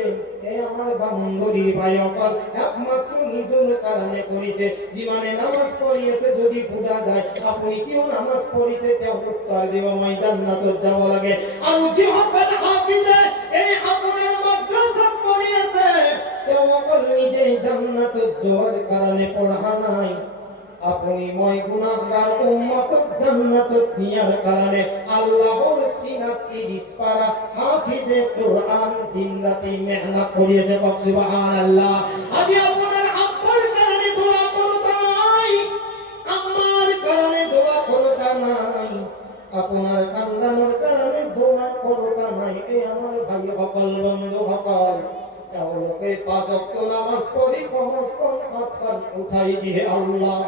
এই আমাৰ বামুনগৰীৰ ভাইসকল একমাত্ৰ নিজৰ কাৰণে কৰিছে। যিমানে নামাজ পঢ়ি আছে যদি সোধা যায় আপুনি কিয় নামাজ পঢ়িছে তেওঁ উত্তৰ দিব মই জান্নাতত যাব লাগে। আৰু যিসকল হাফিজে এই আপোনাৰ মাদ্ৰাসাত পঢ়ি আছে তেওঁ অকল নিজে জান্নাতত যোৱাৰ কাৰণে পঢ়া নাই, আপনি মই গুনাহগার উম্মতক জান্নাতত নিয়ার কারণে আল্লাহর সিনাত 30 পারা হাফিজে কোরআন দিন রাতে মেহনত করিয়েছে। বক সুবহানাল্লাহ। আজি আপনার আব্বার কারণে দোয়া করতে নাই, আম্মার কারণে দোয়া করতে নাই, আপনার খানদানের কারণে দোয়া করতে নাই। এই আমার ভাই সকল বন্ধু সকল তেওঁলোকে 5 ওয়াক্ত নামাজ পড়ি কমস কম হাত উঠাই দিয়ে আল্লাহ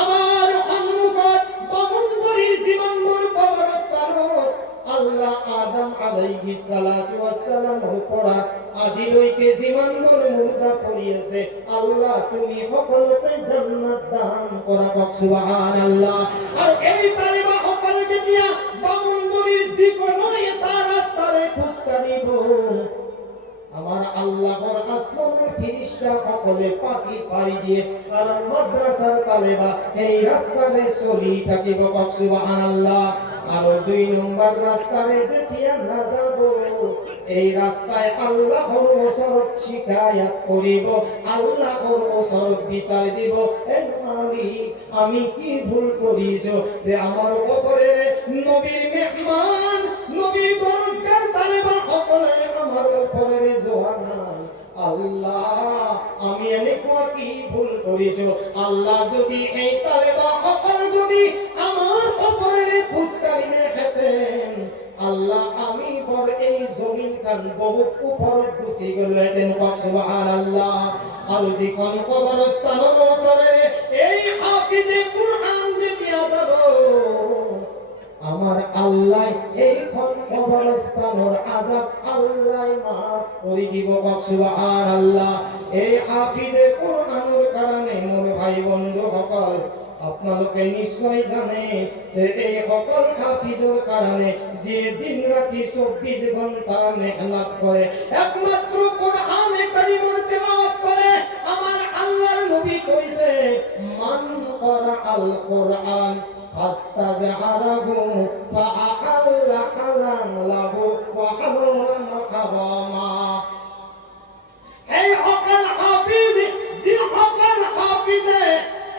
আমার সন্মুখত বামুনগৰীৰ যিমানবোৰ কবৰস্থানত আল্লাহ আদম আলাইহিস সালাতু ওয়াস সালামৰ পৰা আজিলৈকে যিমানবোৰ মুৰ্দা পৰি আছে আল্লাহ তুমি সকলোকে জান্নাত দান কৰা। কওক সুবহানাল্লাহ। আৰু এই তালিবা সকল যেতিয়া বামুনগৰীৰ যিকোনো এটা ৰাস্তাৰে খোজ কাঢ়িব আমার আল্লাহর আসমানের ফেরেশতা সকলে পাখি পাড়ি দিয়ে কারণ মাদ্রাসার তালেবা এই রাস্তারে চলি থাকিব। বক সুবহানাল্লাহ। আর 2 নম্বর রাস্তারে যেতিয়া না যাব এই রাস্তায় আল্লাহর ওসরত শিকায়াত করিব, আল্লাহর ওসরত বিচার দিব এই মালিক আমি কি ভুল করিছো যে আমার উপরে নবীর মেহমান নবীর দরজগার তালেবা সকলে আমার উপরে জোয়া নাই। আল্লাহ আমি এনেকুৱা কি ভুল করিছো, আল্লাহ যদি এই তালেবা সকল যদি আমার উপরে খুশকারিনে হেতেন আল্লাহ আমি পর এই জমিন খান বহুত উপৰত গুচি গলো হেতেন। বক সুবহানাল্লাহ। আৰু যিখন কবৰস্থানৰ ওচৰে এই হাফিজে কুরআন যেতিয়া যাব আমার আল্লাহ এইখন কবরস্থানের আযাব আল্লাহ মাফ করে দিব। বক সুবহানাল্লাহ। এই হাফিজে কুরআনের কারণে মোর ভাই বন্ধু সকল আপনালোকে নিশ্চয় জানে যে এই সকল হাফিজের কারণে যে দিন রাতি 24 ঘন্টা মেহনত করে একমাত্র কোরআনে কারীমের তেলাওয়াত করে আমার আল্লাহর নবী কইছে মান ক্বারা আল কোরআন ফাস্তাযআরাহু ফাআহাল্লা হালান লাহু ওয়া হারামা হারামা। এই সকল হাফিজ যে সকল হাফিজে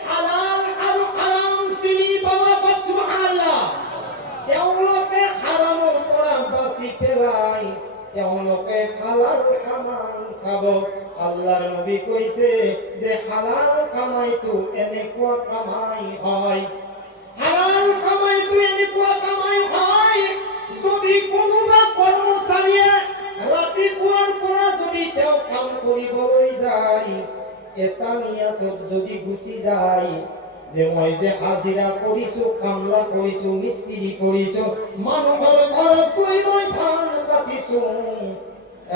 হালাল আর হারাম চিনি পাবা। বক সুবহানাল্লাহ। তেওঁলোকে হারামৰ পৰা বাচি পেলাই তেওঁলোকে হালাল কামাই খাব। আল্লাহর নবী কইছে যে হালাল কামাইতো এনেকুৱা কামাই হয়, হালাল কামাইতো এনেকুৱা কামাই হয় যদি কোনোবা কৰ্মচাৰীয়ে ৰাতিপুৱাৰ পৰা যদি তেওঁ কাম কৰিবলৈ যায় এটা নিয়াতত যদি গুচি যায় যে মই যে হাজিৰা কৰিছো কামলা কৰিছো মিস্ত্ৰী কৰিছো মানুহৰ ঘৰত গৈ মই ধান কাটিছো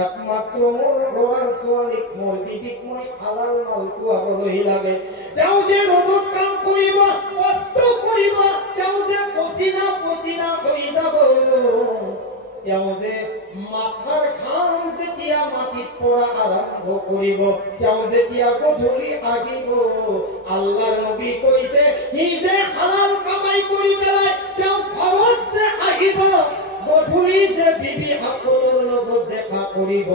একমাত্ৰ মোৰ ল'ৰা ছোৱালীক মোৰ বিবিক মই হালাল মাল খুৱাবলৈ লাগে, তেওঁ যে ৰ'দত কাম কৰিব কষ্ট কৰিব তেওঁ যে পচিনা হৈ যাব, তেওঁ যে মাথাৰ ঘাম যেতিয়া মাটিত পৰা আৰম্ভ কৰিব তেওঁ যেতিয়া গধূলি আগিব আল্লাহৰ নবী কৈছে সি যে হালাল কামাই কৰি পেলাই তেওঁ ঘৰত যে আহিব গধূলি যে বিবি সকলৰ লগত দেখা কৰিব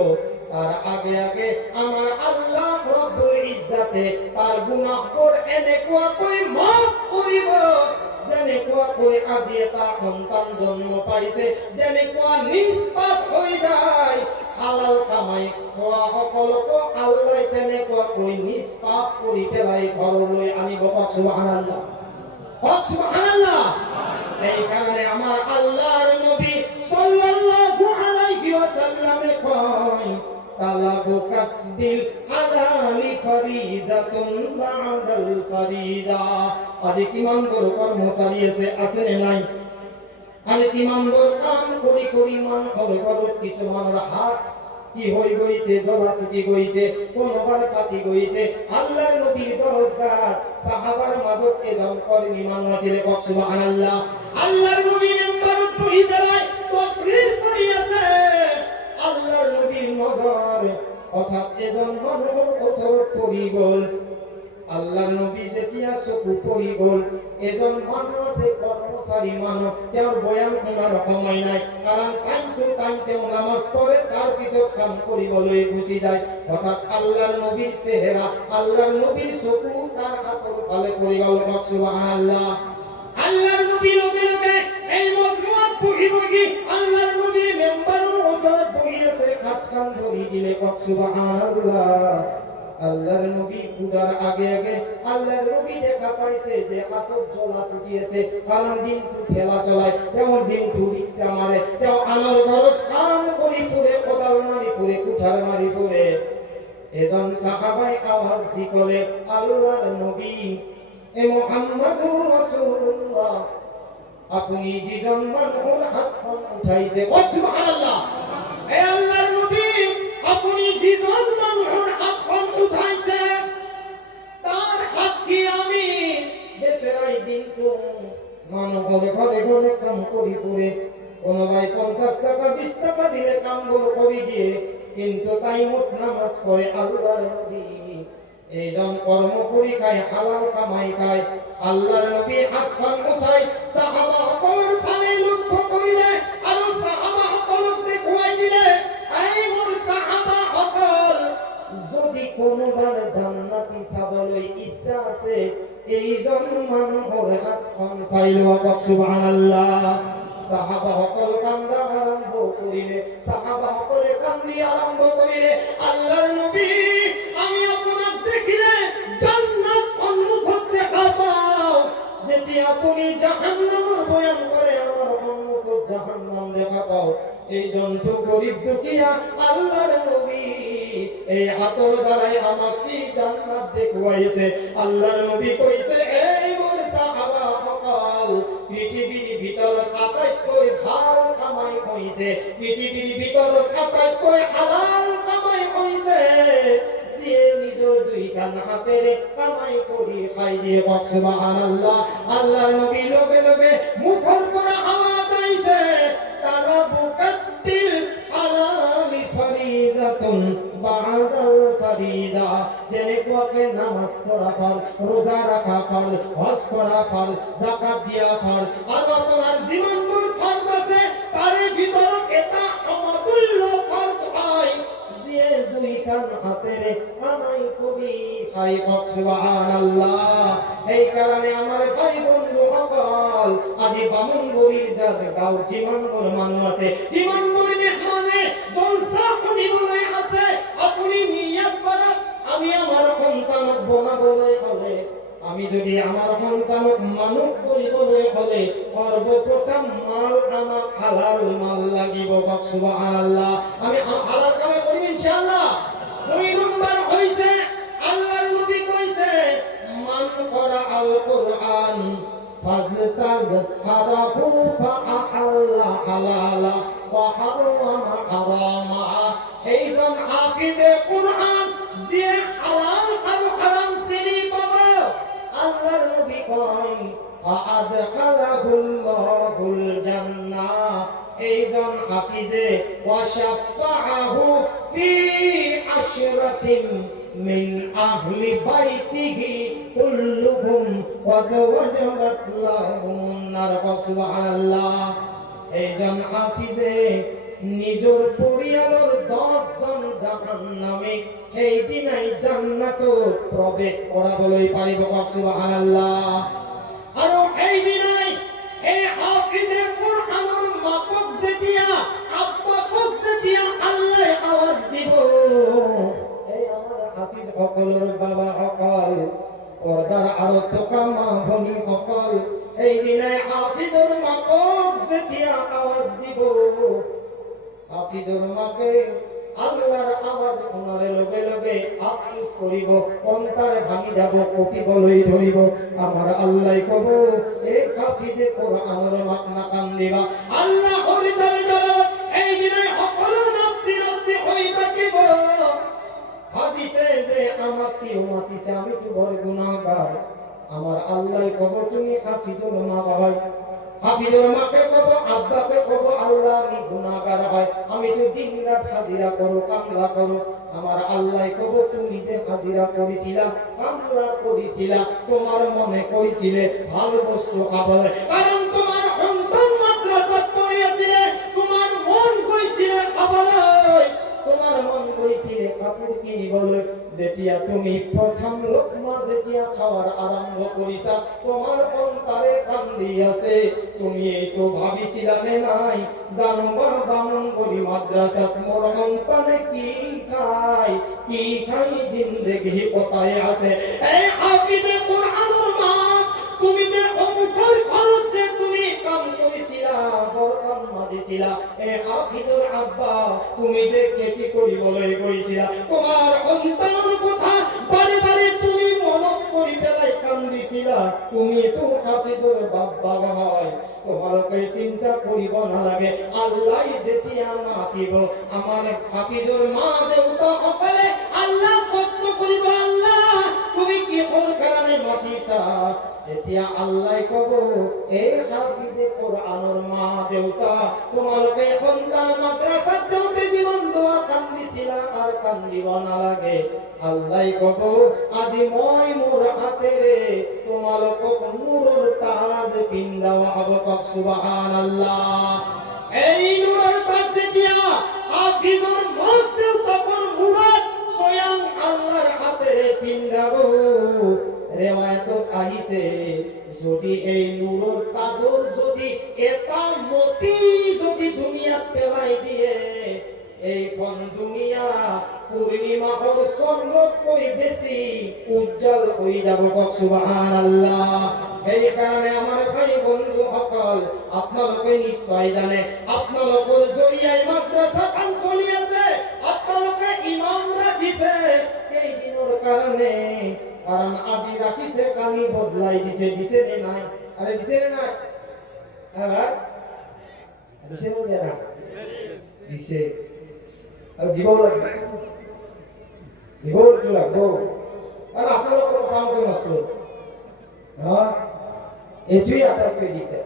তার আগে আগে আমার আল্লাহ রব্বুল ইজ্জতে তার গুনাহবোৰ এনেকুৱাকৈ মাফ কৰিব যেনেকুৱাকৈ আজি এটা সন্তান জন্ম পাইছে যেনেকুৱা নিষ্পাপ হৈ যায় হালাল কামাই খোৱা সকলকো আল্লাহ তেনেকুৱাকৈ নিষ্পাপ কৰি পেলাই ঘৰলৈ আনিব। বক সুবহানাল্লাহ। বক সুবহানাল্লাহ। এই কারণে আমার আল্লাহর নবী সাল্লাল্লাহু আলাইহি ওয়াসাল্লামে কয় তালাবু কাসবিল হালালি ফরিদাতুন বাদাল ফরিদা। আজ কি মানবর কর্ম চালিয়েছে আছে না নাই? আজ কি মানবর কাম করি করি মান করে করো কিছু মানর হাত কি হই গইছে, জলা ফুটি গইছে, কোনবার কাটি গইছে। আল্লাহর নবীর দরজগার সাহাবার মাঝত এজন কর্মী মানুষ আছে, বক সুবহানাল্লাহ। আল্লাহর নবী মেম্বারত বহি বেলায় তাকরীর করিয়াছে। আল্লাহর নবীর নজর অর্থাৎ এজন মানুষের ওসরত পড়ি গল। আল্লাহর নবী যেতিয়া চকু পড়ি গল, এজন মানুহ আছে কর্মচারী মানুহ, তেওঁৰ বয়ান শুনাৰ সময় নাই, কাৰণ টাইম টু টাইম তেওঁ নামাজ পঢ়ে, তাৰ পিছত কাম কৰিবলৈ গুচি যায়। অৰ্থাৎ আল্লাহৰ নবীৰ চেহেৰা, আল্লাহৰ নবীৰ চকু তাৰ হাতৰ ফালে পৰি গল। সুবহানাল্লাহ। আল্লাহর নবী লগে লগে এই মজমুআত বহি বহি আল্লাহর নবীর মেম্বারের ওসরত বহি আছে, হাতখান ধরি দিলে কক সুবহানাল্লাহ। আল্লাহর নবী উড়ার আগে আগে আল্লাহর নবী দেখা পাইছে যে হাতত জ্বলা ফুটিয়েছে, কারণ দিনটো ঠেলা চলায়, তেওঁ দিনটো রিক্সা মারে, তেওঁ আনৰ ঘৰত কাম কৰি ফুৰে, কোদাল মাৰি ফুৰে, কুঠাৰ মাৰি ফুৰে। এজন সাহাবাই আওয়াজ দি কলে, আল্লাহর নবী এ মুহাম্মাদুর রাসূলুল্লাহ, আপনি যিজন মানুষের হাতখন উঠাইছে, সুবহানাল্লাহ। এ আল্লাহর নবী, আপনি যিজন মানুষের হাতখন উঠাইছে, তার হাত কি আমি বেচারাই দিনটো মানুষের ঘরে ঘরে কাম করি ফুরে, কোনোবাই 50 টাকা 20 টাকা দিলে কাম করে দিয়ে, কিন্তু টাইমত নামাজ পড়ে। আল্লাহর নবী এইজন কর্ম করি খায়, হালাল কামাই খায়। আল্লাহর নবী হাতখন উঠাই সাহাবা সকলের ফালে লক্ষ্য করিলে আৰু সাহাবা সকলক দেখুৱাই দিলে, এই মোৰ সাহাবা সকল, যদি কোনোবাৰ জান্নাতি চাবলৈ ইচ্ছা আছে, এইজন মানুহৰ হাতখন চাই লোৱা। সুবহানাল্লাহ। সাহাবা সকল কান্দা আরম্ভ করিলে, সাহাবা সকলে কান্দি আরম্ভ করিলে, আল্লাহর নবী, আমি আপনার দেখিলে জান্নাত সম্মুখত দেখা পাও, যেটি আপনি জাহান্নামের বয়ান করে আমার সম্মুখত জাহান্নাম দেখা পাও। এই জন্তু গরিব দুখিয়া আল্লাহর নবী এই হাতর দ্বারাই আমাকে জান্নাত দেখুৱাইছে। আল্লাহর নবী কইছে, এই মোর সাহাবা সকল, পৃথিবীর ভিতৰত আটাইতকৈ ভাল কামাই কইছে, পৃথিবীর ভিতৰত আটাইতকৈ হালাল কামাই কইছে, যিয়ে নিজৰ দুই কান হাতেৰে কামাই কৰি খাই দিয়ে। সুবহানাল্লাহ। আল্লাহর নবী লগে লগে মুখৰ পৰা আওয়াজ আইছে, তালাবু কাসবিল হালালি ফরিদাতুন বাদাল ফরিদা। যেনেকুৱাকে নামাজ পঢ়া ফরজ, রোজা রাখা ফরজ, হজ করা ফরজ, যাকাত দিয়া ফরজ, আর আপনার জীবনভর ফরজ আছে, তারে ভিতৰত এটা সমতুল্য ফরজ হয়, যে দুই কান হাতেরে কামাই করি খাই। সুবহানাল্লাহ। এই কারণে আমার ভাই বন্ধু সকল, আজি বামুনবুড়ির যার গাঁও যিমানবোৰ মানুহ আছে, যিমানবোৰ মেহমানে জলসা শুনিবলৈ আছে, আপুনি নিয়ত কৰক, আমি আমাৰ সন্তানক বনাবলৈ হলে, আমি যদি আমাৰ সন্তানক মানুহ কৰিবলৈ হলে, সৰ্বপ্ৰথম মাল আমাক হালাল মাল লাগিব। সুবহানাল্লাহ। আমি হালাল কামাই কৰিম ইনশাআল্লাহ। 2 নম্বৰ হৈছে আল্লাহর নবী কইছে, মান করা আল কুরআন ফাজতাযহারাহু ফাআহাল্লা হালালা ওয়া হারামা হারামা। এইজন হাফিজে কুরআন, যে হালাল আর হারাম চিনি পাবে, আল্লাহর নবী কয়, ফাআদখালাহুল্লাহুল জান্নাহ। এইজন হাফিজে ওয়াশাফাআহু ফি আশরাতিন মিন আহলি বাইতিহি কুল্লুহুম ওয়াদ ওয়াজাবাত লাহুমুন নার। সুবহানাল্লাহ। এইজন হাফিজে নিজর পরিয়ালর 10 জন জাহান্নামী এই দিনাই জান্নাতত প্রবেশ কৰাবলৈ পাৰিব। সুবহানাল্লাহ। আৰু এই দিনাই এই হাফিজে কুরআনৰ মাপক যেতিয়া, আব্বাকক যেতিয়া আল্লাহ আওয়াজ দিব, এই আমার হাফিজ সকলৰ বাবা সকল, পর্দার আরো থকা মা ভনী সকল, এই দিনাই হাফিজৰ মাপক যেতিয়া আওয়াজ দিব, হাফিজৰ মাকে আল্লাহর আওয়াজ শুনারে লগে লগে আফসোস করিব, অন্তরে ভাঙি যাব, কপি বলই ধরিব। আমার আল্লাহ কব এ হাফিজে কোরআনের মাকনা কান্দিবা। আল্লাহ হরিজাল জালাল এই দিনে সকল নফসি নফসি হই থাকিব, ভাবিছে যে আমাকে মাতিছে আমি তো বড় গুনাহগার। আমার আল্লাহ কব তুমি হাফিজুর মা হয়, হাফিজুর মাকে কব, আব্বাকে কব আল্লাহ আমি গুনাহগার হয়, আমি তো দিন রাত হাজিরা করো কামলা করো। আমার আল্লাহ কব তুমি যে হাজিরা করেছিলা কামলা করেছিলা তোমার মনে কইছিলে ভালো বস্তু খাবে, কারণ তোমার সন্তান মাদ্রাসাত পড়িয়েছিলে, তোমার মন কইছিলে খাবলৈ, তোমার মন কইছিলে কাপড় কিনিবলৈ। যেতিয়া তুমি প্রথম লোকমা যেতিয়া খাওয়ার আরম্ভ করিছা তোমার অন্তরে কান্দি আছে, তুমি এই তো ভাবিছিলা নে নাই জানো বা বামন করি মাদ্রাসাত মোর সন্তানে কি খাই জিন্দেগি কোথায় আছে। এই হাফিজে কোরআনের মা তুমি যে অমুকর খরচে তুমি কাম করেছিলা বরকাম মাজিছিলা, এই হাফিজুর আব্বা তুমি যে কেটি করিবলৈ কইছিলা, তোমার সন্তানের কথা বারে বারে তুমি মনত করি পেলাই কান্দিছিলা, তুমি তো হাফিজুর বাবা হয়। তোমালোকে চিন্তা করিব নালাগে, আল্লাহ যেতিয়া মাতিব আমার হাফিজুর মা দেউতা সকলে আল্লাহ কষ্ট করিব, আল্লাহ তুমি কি কোন কারণে মাতিছা। এতিয়া আল্লাহ কব এই হাফিজে কোরআনের মা দেউতা তোমালোকে সন্তান মাদ্রাসাত দেউতে জীবন দোয়া কান্দিছিলা আর কান্দিব নালাগে। আল্লাহ কব আজি মই মোর হাতেৰে তোমালোকক নূৰৰ তাজ পিন্ধাওয়া হব, কক সুবহানাল্লাহ। এই নূৰৰ তাজ যেতিয়া হাফিজৰ মা দেউতাকৰ মূৰত স্বয়ং আল্লাহর হাতেৰে পিন্ধাব, রেওয়ায়তত আহিছে যদি এই নূৰৰ তাজৰ যদি এটা মতি যদি দুনিয়াত পেলাই দিয়ে এইখন দুনিয়া পূর্ণিমার চন্দ্রতকৈ বেশি উজ্জ্বল হয়ে যাব, কক সুবহানাল্লাহ। এই কারণে আমার ভাই বন্ধু সকল আপনালোকে নিশ্চয় জানে আপনালোকৰ জৰিয়ায় মাদ্রাসা কাম চলি আছে, আপনালোকে ইমামরা দিছে এই দিনৰ কাৰণে, কারণ আজি রাখিছে কালি বদলাই দিছে, দিছে নে নাই? আরে দিছে নে নাই? হ্যাঁ ভাই দিছে না দিছে, আর দিবও লাগবে, দিবও তো লাগবো। আর আপনালোকৰ কথা মতে মাছলো হ্যাঁ এটুই আটাইতকৈ দিতে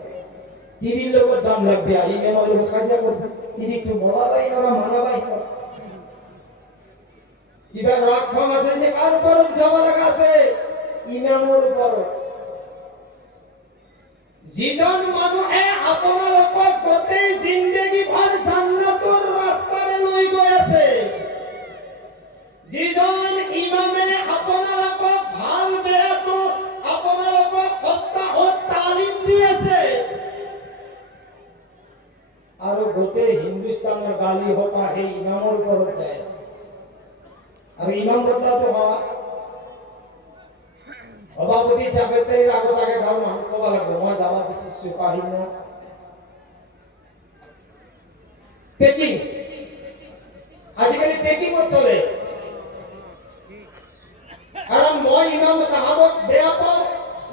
তিরির লগত দাম লাগবে, আর ইমামের লগত কাজিয়া করবে, তিরি একটু মলাবাই নরা মানাবাই নরা কিবা রাগ খং আছে যে কার উপর দেওয়া লাগা আছে, ইমামের উপর। যিজন মানুহে আপোনালোকক গোটেই জিন্দগী ভৰ জান্নাতৰ ৰাস্তাৰে লৈ গৈ আছে, যিজন ইমামে আপোনালোকক ভাল বেয়াটো আপোনালোকক সপ্তাহত তালিম দি আছে, আৰু গোটেই হিন্দুস্তানৰ গালি হতা সেই ইমামৰ ওপৰত যাই আছে। আর ইমাম বদলাটো হওয়া সভাপতি সেক্রেটারির আগত আগে গাঁৱৰ মানুহ কব লাগবে মই যাবা বিচাৰিছো পাৰিম না। পেকিং আজিকালি পেকিংত চলে, কারণ মই ইমাম সাহাবক বেয়া পাওঁ,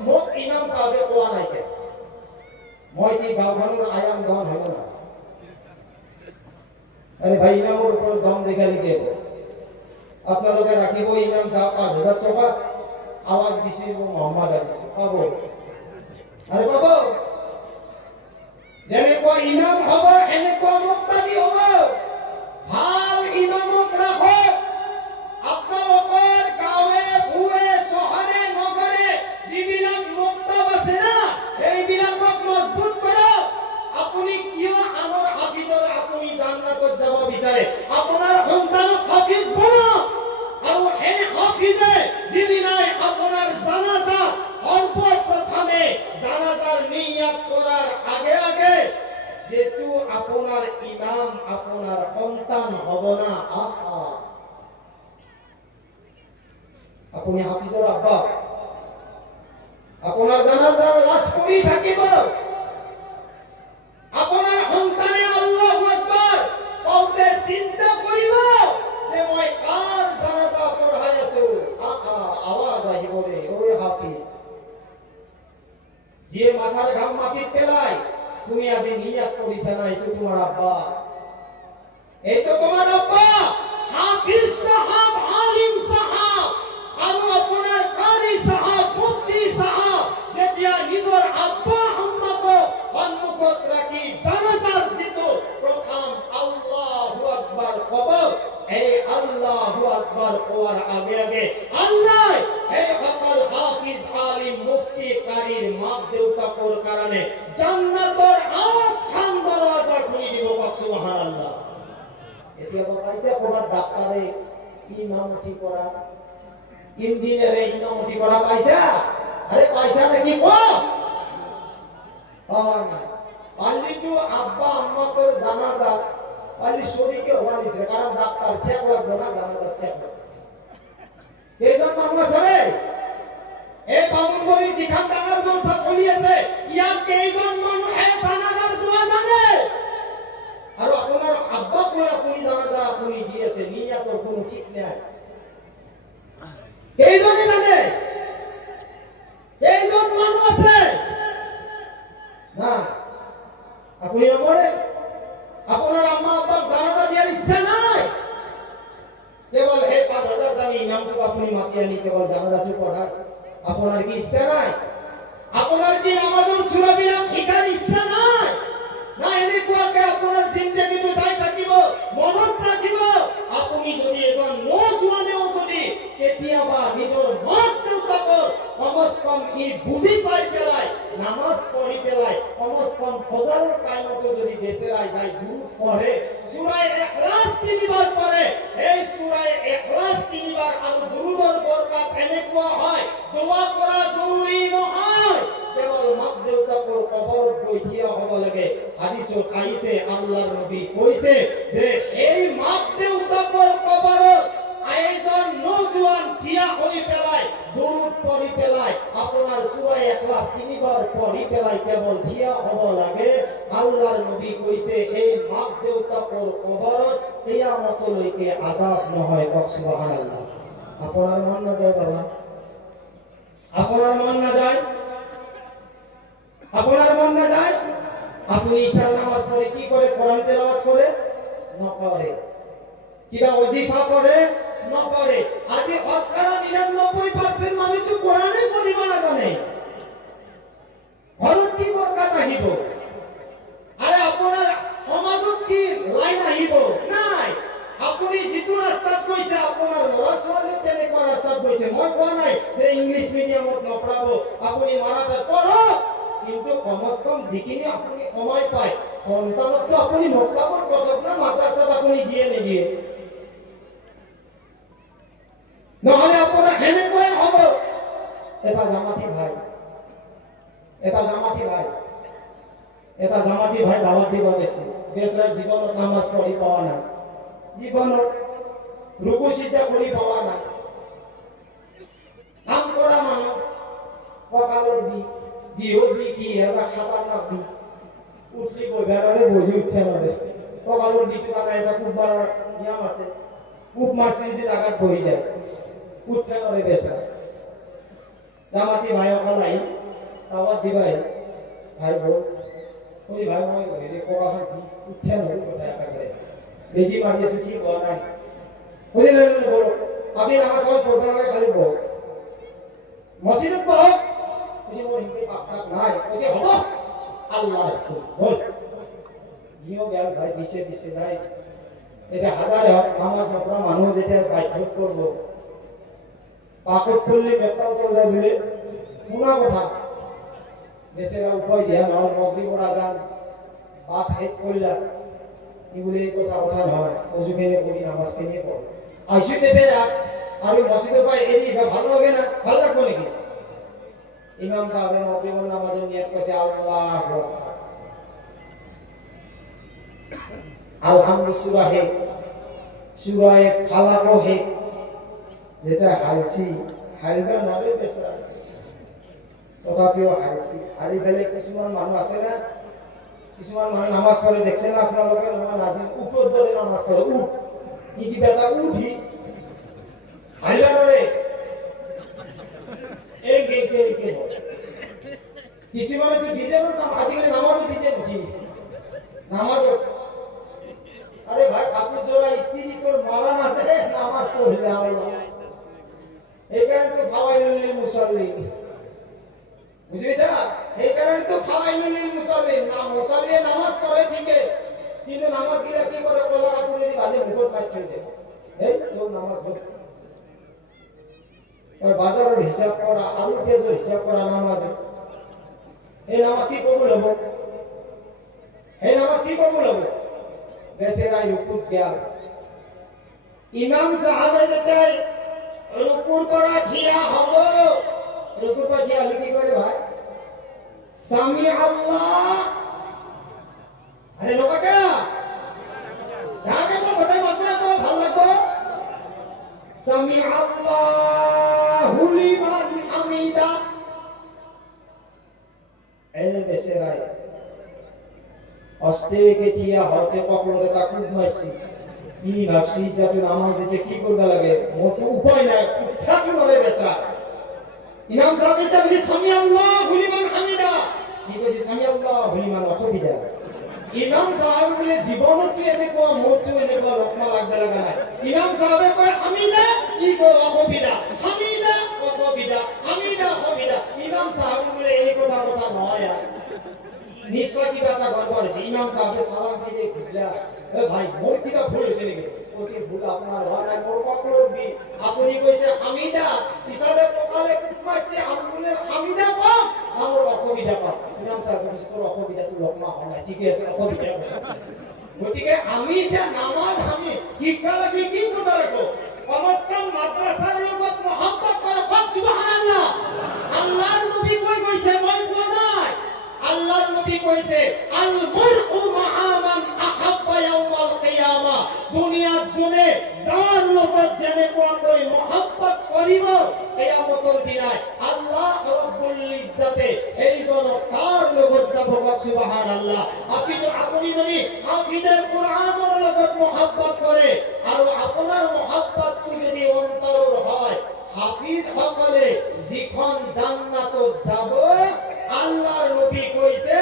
মোক ইমাম সাহাবে কোৱা নাই কে মই কি গাঁওখনৰ আয়াম দন হব না। আরে ভাই ইমামৰ ওপৰত দম দেখালি কে আপনালোকে রাখিব ইমাম সাহেব ৫,০০০ টাকা, আওয়াজ বিচাৰিব মোহাম্মদ আজি পাব, আরে পাব। যেনেকুৱা ইমাম হব এনেকুৱা মুক্তাদি হব, ভাল ইমামক ৰাখক। আপোনালোকৰ গাঁৱে ভূঞে চহৰে নগৰে যিবিলাক মুক্তাব আছে না এইবিলাকক মজবুত কৰক। আপুনি কিয় আনৰ হাফিজৰ আপুনি জান্নাতত যাব বিচাৰে, আপোনাৰ সন্তানক হাফিজ বনাওক। আৰু এই হাফিজে যিদিনাই আপোনাৰ জানাজা সৰ্বপ্ৰথমে জানাজাৰ নিয়াত কৰাৰ আগে আগে যেটো আপোনাৰ ইমাম আপোনাৰ সন্তান হ'ব না, আহা আপুনি হাফিজৰ আব্বা আপোনাৰ জানাজাৰ লাশ পৰি থাকিব, আপোনাৰ সন্তানে আল্লাহু আকবার কওঁতে চিন্তা কৰিব যে মাথার ঘাম মাটির পেলায় তুমি আজ নিয়াত করিস না, এই তো তোমার আব্বা, এই তো তোমার আব্বা হাফিজ সাহাব, আলিম সাহাব, আর আপনার কারি সাহাব, মুফতি সাহাব, যেতিয়া নিজর আব্বা আম্মাকে সম্মুখত রাখি জানাজার যিটো প্রথম আল্লাহু আকবার কব, এই আল্লাহু আকবার কোয়ার আগে আগে আল্লাহ এই সকল হাফিজ, আলিম, মুফতি, কারির মাপ দেউতাকৰ কারণে জান্নাতৰ ৮খন দরজা খুলি দিব। সুবহানাল্লাহ। এতিয়া পাইছে ক'ৰবাত ডাক্তাৰে ইমামতি কৰা, ইঞ্জিনিয়াৰে ইমামতি কৰা পাইছা? আরে পাইছা নাকি পাওয়া নাই। পাল্লিটো আব্বা আম্মাকৰ জানাজা পাল্লি শরীকে হওয়া নিছে, কারণ ডাক্তার চেক লাগবে না, জানাজা চেক লাগবে। কেইজন মানুহ আছে রে? এই বামুনবাড়ির যিখান ডাঙৰ জলসা চলি আছে, ইয়াত কেইজন মানুহে জানাজাৰ দোৱা জানে? আৰু আপোনাৰ আব্বাক লৈ আপুনি জানাজা আপুনি দি আছে, নিয়াতৰ কোনো ঠিক নাই। কেইজনে জানে? কেইজন মানুহ আছে? না, আপুনি নমৰে? আপনার আম্মা আব্বাক জানাজা দিয়ার ইচ্ছা নাই? কেবল এই ৫,০০০ দামি ইমামটুকু আপনি মাতি আনি কেবল জানাজাটো পড়ার আপনার কি ইচ্ছা নাই? আপনার কি নামাজের সূরা বিলাক শিকার ইচ্ছা নাই? না এনেকুৱাকে আপোনাৰ জিন্দগীটো যাই থাকিব, মনত ৰাখিব। আপুনি যদি এজন নজোৱানেও যদি কেতিয়াবা নিজৰ মাক দেউতাকৰ কমস কম ই বুজি পাই পেলাই নামাজ পঢ়ি পেলাই কমস কম ফজৰৰ টাইমতো যদি বেচেৰাই যায় দুৰুদ পঢ়ে, সূৰা ইখলাস ৩ বাৰ পঢ়ে, এই সূৰা ইখলাস ৩ বাৰ আৰু দুৰুদৰ বৰকত এনেকুৱা হয়, দোয়া কৰা জৰুৰী নহয়, কেৱল মাক দেউতাকৰ কবৰত গৈ থিয় হ'ব লাগে। হাদিসত আইছে আল্লাহর নবী কইছে যে এই মাক দেউতাকৰ কবৰত আইজন নজওয়ান থিয়া হৈ পেলাই দুরূদ পড়ি পেলাই আপনার সূরা ইখলাস ৩ বার পড়ি পেলাই কেবল থিয়া হ'ব লাগে। আল্লাহর নবী কইছে এই মাক দেউতাকৰ কবৰত কিয়ামতলৈকে আযাব নহয়। সুবহানাল্লাহ। আপনার মন না যায় বাবা? আপনার মন না যায়? আপনার মন না যায়? আপনি ঈশার নামাজ পড়ে কি করে? কোরআন তেলাওয়াত করে? নকরে। কিবা ওজিফা করে? নকরে। আজি অতকারা ৯৯% মানুহ তো কোরআনে পড়িব না জানে। ঘৰত কি বৰকত আহিব? আরে আপনার সমাজত কি লাইন আহিব? নাই। আপুনি যিটো ৰাস্তাত গৈছে আপোনাৰ ল'ৰা ছোৱালী তেনেকুৱা ৰাস্তাত গৈছে। মই কোৱা নাই যে ইংলিছ মিডিয়ামত নপঢ়াব, আপুনি মাৰাঠাত পঢ়ক, কিন্তু কমস কম যিখিনি আপুনি কমাই পায় সন্তানকতো আপুনি মক্তবত পঠাওক না, মাদ্ৰাসাত আপুনি দিয়ে নিদিয়ে? নহলে আপোনাৰ এনেকুৱাই হ'ব। এটা জামাতি ভাই দাওয়াত দিব গৈছে, বেচৰা জীৱনত নামাজ পঢ়ি পোৱা নাই, জীৱনত রুকু সিজদা কৰি পোৱা নাই, কাম কৰা মানুহ কঁকালৰ বিহু কি এটা খাতাৰনাক বিষ, উঠলি বহিবাৰে বহি উঠে নৰে, কঁকালৰ বিটো কাৰণে এটা কোব মাৰাৰ নিয়ম আছে, কোব মাৰছি যদি জাগাত বহি যায় উঠে নৰে বেচৰা। জামাতি ভাইসকল আহি দাওয়াত দিবাই, ভাই বল ওই ভাই মই হেৰি কঁকালৰ বিষ উঠে নৰে কথা একেবাৰে বেজি মাৰি আছো, ঠিক হোৱা নাই, বুজিলে? বলো আপনি নামাজ পড়বেন না, খালি বল মসজিদত বহক, বুঝি মোর হিন্দি পাকসাক নাই, বুঝি হব আল্লাহ বল ইও গেল ভাই পিছে নাই। এটা হাজারে নামাজ নপড়া মানুষ যেতিয়া বাধ্যত করব, পাকত পড়লে বেস্তা উঠল যায় বলে শুনা কথা, বেচেরা উপায় দিয়া নহল মগরিবর আজান ভাত শেষ করলা, কি বলে এই কথা নহয়, অজুখিনি কৰি নামাজখিনি পড় আইসু যেতিয়া আৰু মসজিদৰ পৰা এৰি ভালো লাগে না? ভাল লাগবো নেকি? ইমাম সাহেবে মগরিবর নামাজের নিয়ত করছে আল্লাহু আকবার, আলহামদুলিল্লাহ সূরা হে, সূরা ফালাক হে, যেটা হালবা নবে বেচরা, তথাপিও হারি ফেলে কিছুমান মানুহ আছে না, কিছুমান মানুহ নামাজ পড়ে দেখছে না আপনারা? নামাজ উপর ধরে নামাজ পড়ে, উঠ ইদি বেটা উঠি হালবা নরে কিছুমানে এই কারণে তো ফাওয়াইলুল লিল মুসাল্লিন, বুঝেছা? এই কারণে তো ফাওয়াইলুল লিল মুসাল্লিন, না মুসাল্লি নামাজ পড়ে ঠিকই, কিন্তু নামাজ গিলা কি করে কলা কাপড়ে বাঁধে মুখত মারতে হয়ে যায়। এই তো নামাজ পড়ে ওই বাজারের হিসাব করা, আলু পেঁয়াজের হিসাব করা নামাজ, এই নামাজ কি কবুল হবে? এই নামাজ কি কবুল হবে? বেশেরাই রুকুত গেল, ইমাম সাহাবে যেতে রুকুর পরা ঠিয়া হব, রুকুর পর ঠিয়া হলে কি করে ভাই? সামি আল্লাহ, আরে লোকাকা ঢাকা তো কোথায় বসবে? ভালো লাগবে। সামি আল্লাহু লিমান হামিদা, এই বেশেরাই অস্তেকে ঠিয়া হতে কখনো তা খুব মাসি কি ভাবছি যাতে নামাজ দিতে কি করবে লাগে, মোট উপায় নাই, উঠাতে নরে বেসরা। ইমাম সাহেব এটা বলি সামি আল্লাহু লিমান হামিদা, কি কইছে? সামি আল্লাহু লিমান হামিদা। ইমাম সাহেব বলে জীবনত এনে কো মোট এনে কো লোকমা লাগবে লাগা নাই। ইমাম সাহেব কয় হামিদা, কি কো হামিদা, হামিদা হামিদা, হামিদা হামিদা। ইমাম সাহেব বলে এই কথা নয় আর নিশ্চয় কি কথা গল্প আছে। ইমাম সাহেব সালাম দিয়ে ঘুরলা, এ ভাই মোর কিটা ভুল হইছে নাকি? ওই ভুল আপনার হয় না, মোর কখনো দি আপনি কইছে হামিদা, ইতালে পোকালে কুমাইছে আমগুলের হামিদা পাম, আমার অসুবিধা পাম। ইমাম সাহেব কইছে তোর অসুবিধা তুই লোকমা হয় না, ঠিক আছে অসুবিধা কইছে। গতিকে আমি যে নামাজ আমি কিবা লাগি কি করব লাগো? কমসকম মাদ্রাসার লগত মোহাব্বত করে বল সুবহানাল্লাহ। আল্লাহর নবী কই কইছে মই কোয়া নাই, আল্লাহর নবী কইছে আল মারউ মা'a মান আহাব্বা ইয়াউমাল কিয়ামা, দুনিয়ার জনে যার লগত জেনে কোয়া কই মোহাব্বত করিব কিয়ামতের দিনায় আল্লাহ রাব্বুল ইজ্জাতে এই জন তার লগত যাব সুবহানাল্লাহ। আপনি যদি হাফিজে কোরআনের লগত মোহাব্বত করে আর আপনার মোহাব্বত যদি অন্তরের হয়, হাফিজ সকলে যিখন জান্নাতত যাব আল্লাহর নবী কইছে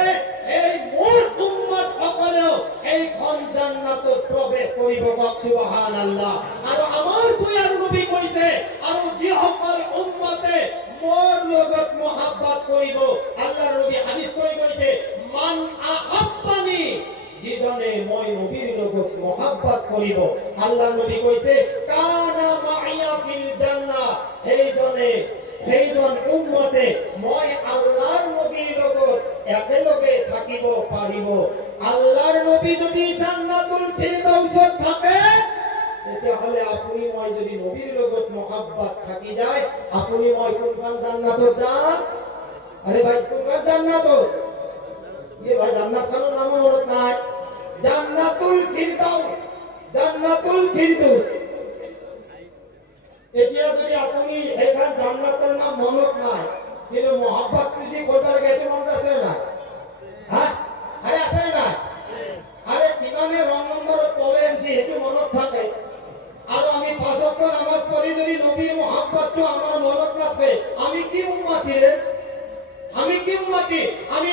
এই মোর উম্মত সকলেও এইখন জান্নাতত প্রবেশ করিব সুবহানাল্লাহ। আর আমার দয়ার নবী কইছে আর যে সকল উম্মতে মোর লগত মোহাব্বত করিব, আল্লাহর নবী হাদিস কইছে মান আহাব্বানি, যিজনে মই নবীর লগত মোহাব্বত করিব, আল্লাহর নবী কইছে কানা মাইয়া ফিল জান্নাহ, সেইজন উম্মতে মই আল্লাহর নবীর লগত একেলগে থাকিব পারিব। আল্লাহর নবী যদি জান্নাতুল ফিরদাউসত থাকে তেতিয়াহলে আপুনি মই যদি নবীর লগত মোহাব্বত থাকি যায়, আপুনি মই কোনখন জান্নাতত যাম? আরে ভাই কোনখন জান্নাতত? ये भाई জান্নাত খানোর নাম মনত নাই, জান্নাতুল ফিরদাউস, জান্নাতুল ফিরদাউস। এতিয়া যদি আপুনি এইখান জান্নাতের নাম মনত নাই, কিন্তু মোহাব্বত তুজি করতে লাগে, এটি মনত আছে না? হ্যাঁ আরে আছে না? আরে কিমানে রং নম্বরত পলে আনছি হেতু মনত থাকে। আর আমি পাঁচ ওয়াক্ত নামাজ পড়ি যদি নবীর মোহাব্বতটো আমার মনত না থাকে, আমি কি উম্মতি রে? আমি কি উম্মতি? আমি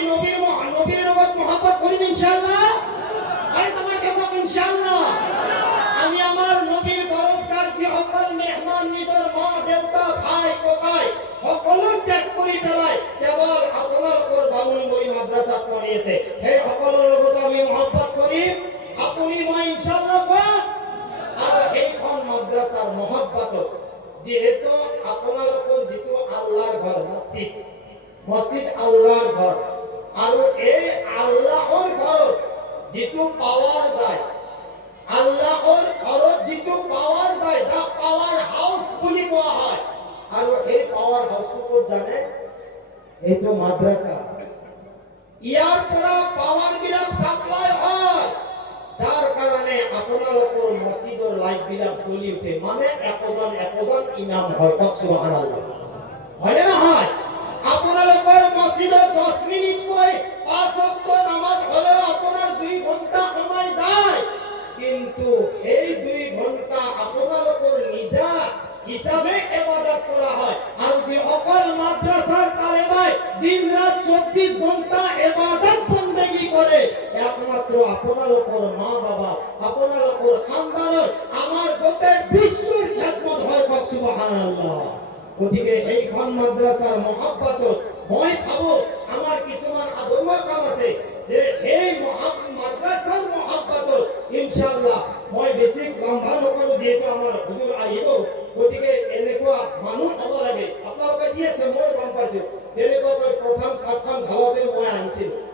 নবীর লগত মোহাব্বত করিম ইনশাআল্লাহ। আরে তোমার কেমন ইনশাআল্লাহ? আমি আমার নবীর দরজগার যে সকল মেহমান নিজের মা দেউতা ভাই কোকাই সকলো ত্যাগ কৰি পেলাই কেৱল আপোনালোকৰ বামুণবুৰি মাদ্ৰাসাত পঢ়িছে, সেই সকলৰ লগত আমি মোহাব্বত কৰিম। আপুনি মই ইনশাআল্লাহ পাম। আৰু এইখন মাদ্ৰাসাৰ মোহাব্বত যেহেতু আপোনালোকৰ যিটো আল্লাহৰ ঘৰ মছজিদ, মসজিদ আল্লাহর ঘর, আর এই আল্লাহর ঘর যেটু পাওয়ার যায়, আল্লাহর ঘরত যেটু পাওয়ার যায়, যা পাওয়ার হাউস বুলি কোৱা হয়। আর এই পাওয়ার হাউসটো ক'ত জানে? এইটো মাদ্রাসা। ইয়াৰ পৰা পাওয়ার বিলাক সাপ্লাই হয়, যার কারণে আপোনালোকৰ মসজিদৰ লাইট বিলাক জ্বলি উঠে, মানে একজন ইমাম হয়। সুবহানাল্লাহ, হয় না হয়? আপোনালোকৰ মসজিদত 10 মিনিট কৈ 5 ওয়াক্ত নামাজ হলে আপোনাৰ 2 ঘন্টা সময় যায়, কিন্তু এই 2 ঘন্টা আপোনালোকৰ নিজা হিসাবে ইবাদত করা হয়। আর যে অকল মাদ্রাসার তালেবাই দিন রাত 24 ঘন্টা ইবাদত বندگی করে, একমাত্র আপোনালোকৰ মা বাবা, আপোনালোকৰ খানদানৰ, আমার গোটেই বিশ্বের খিদমত হয়। সুবহানাল্লাহ। গতিকে সেইখন মাদ্ৰাছাৰ মহাব্বতত মই ভাবো আমাৰ কিছুমান আদৰুৱা কাম আছে যে সেই মাদ্ৰাছাৰ মহাব্বতত ইনশাআল্লাহ মই বেছি লম্বা নকৰো যিহেতু আমাৰ হুজুৰ আহিব গতিকে এনেকুৱা মানুহ হ'ব লাগে আপোনালোকে কি আছে মই গম পাইছো তেনেকুৱাকৈ প্ৰথম ছাদখন ঢালতে মই আহিছিলোঁ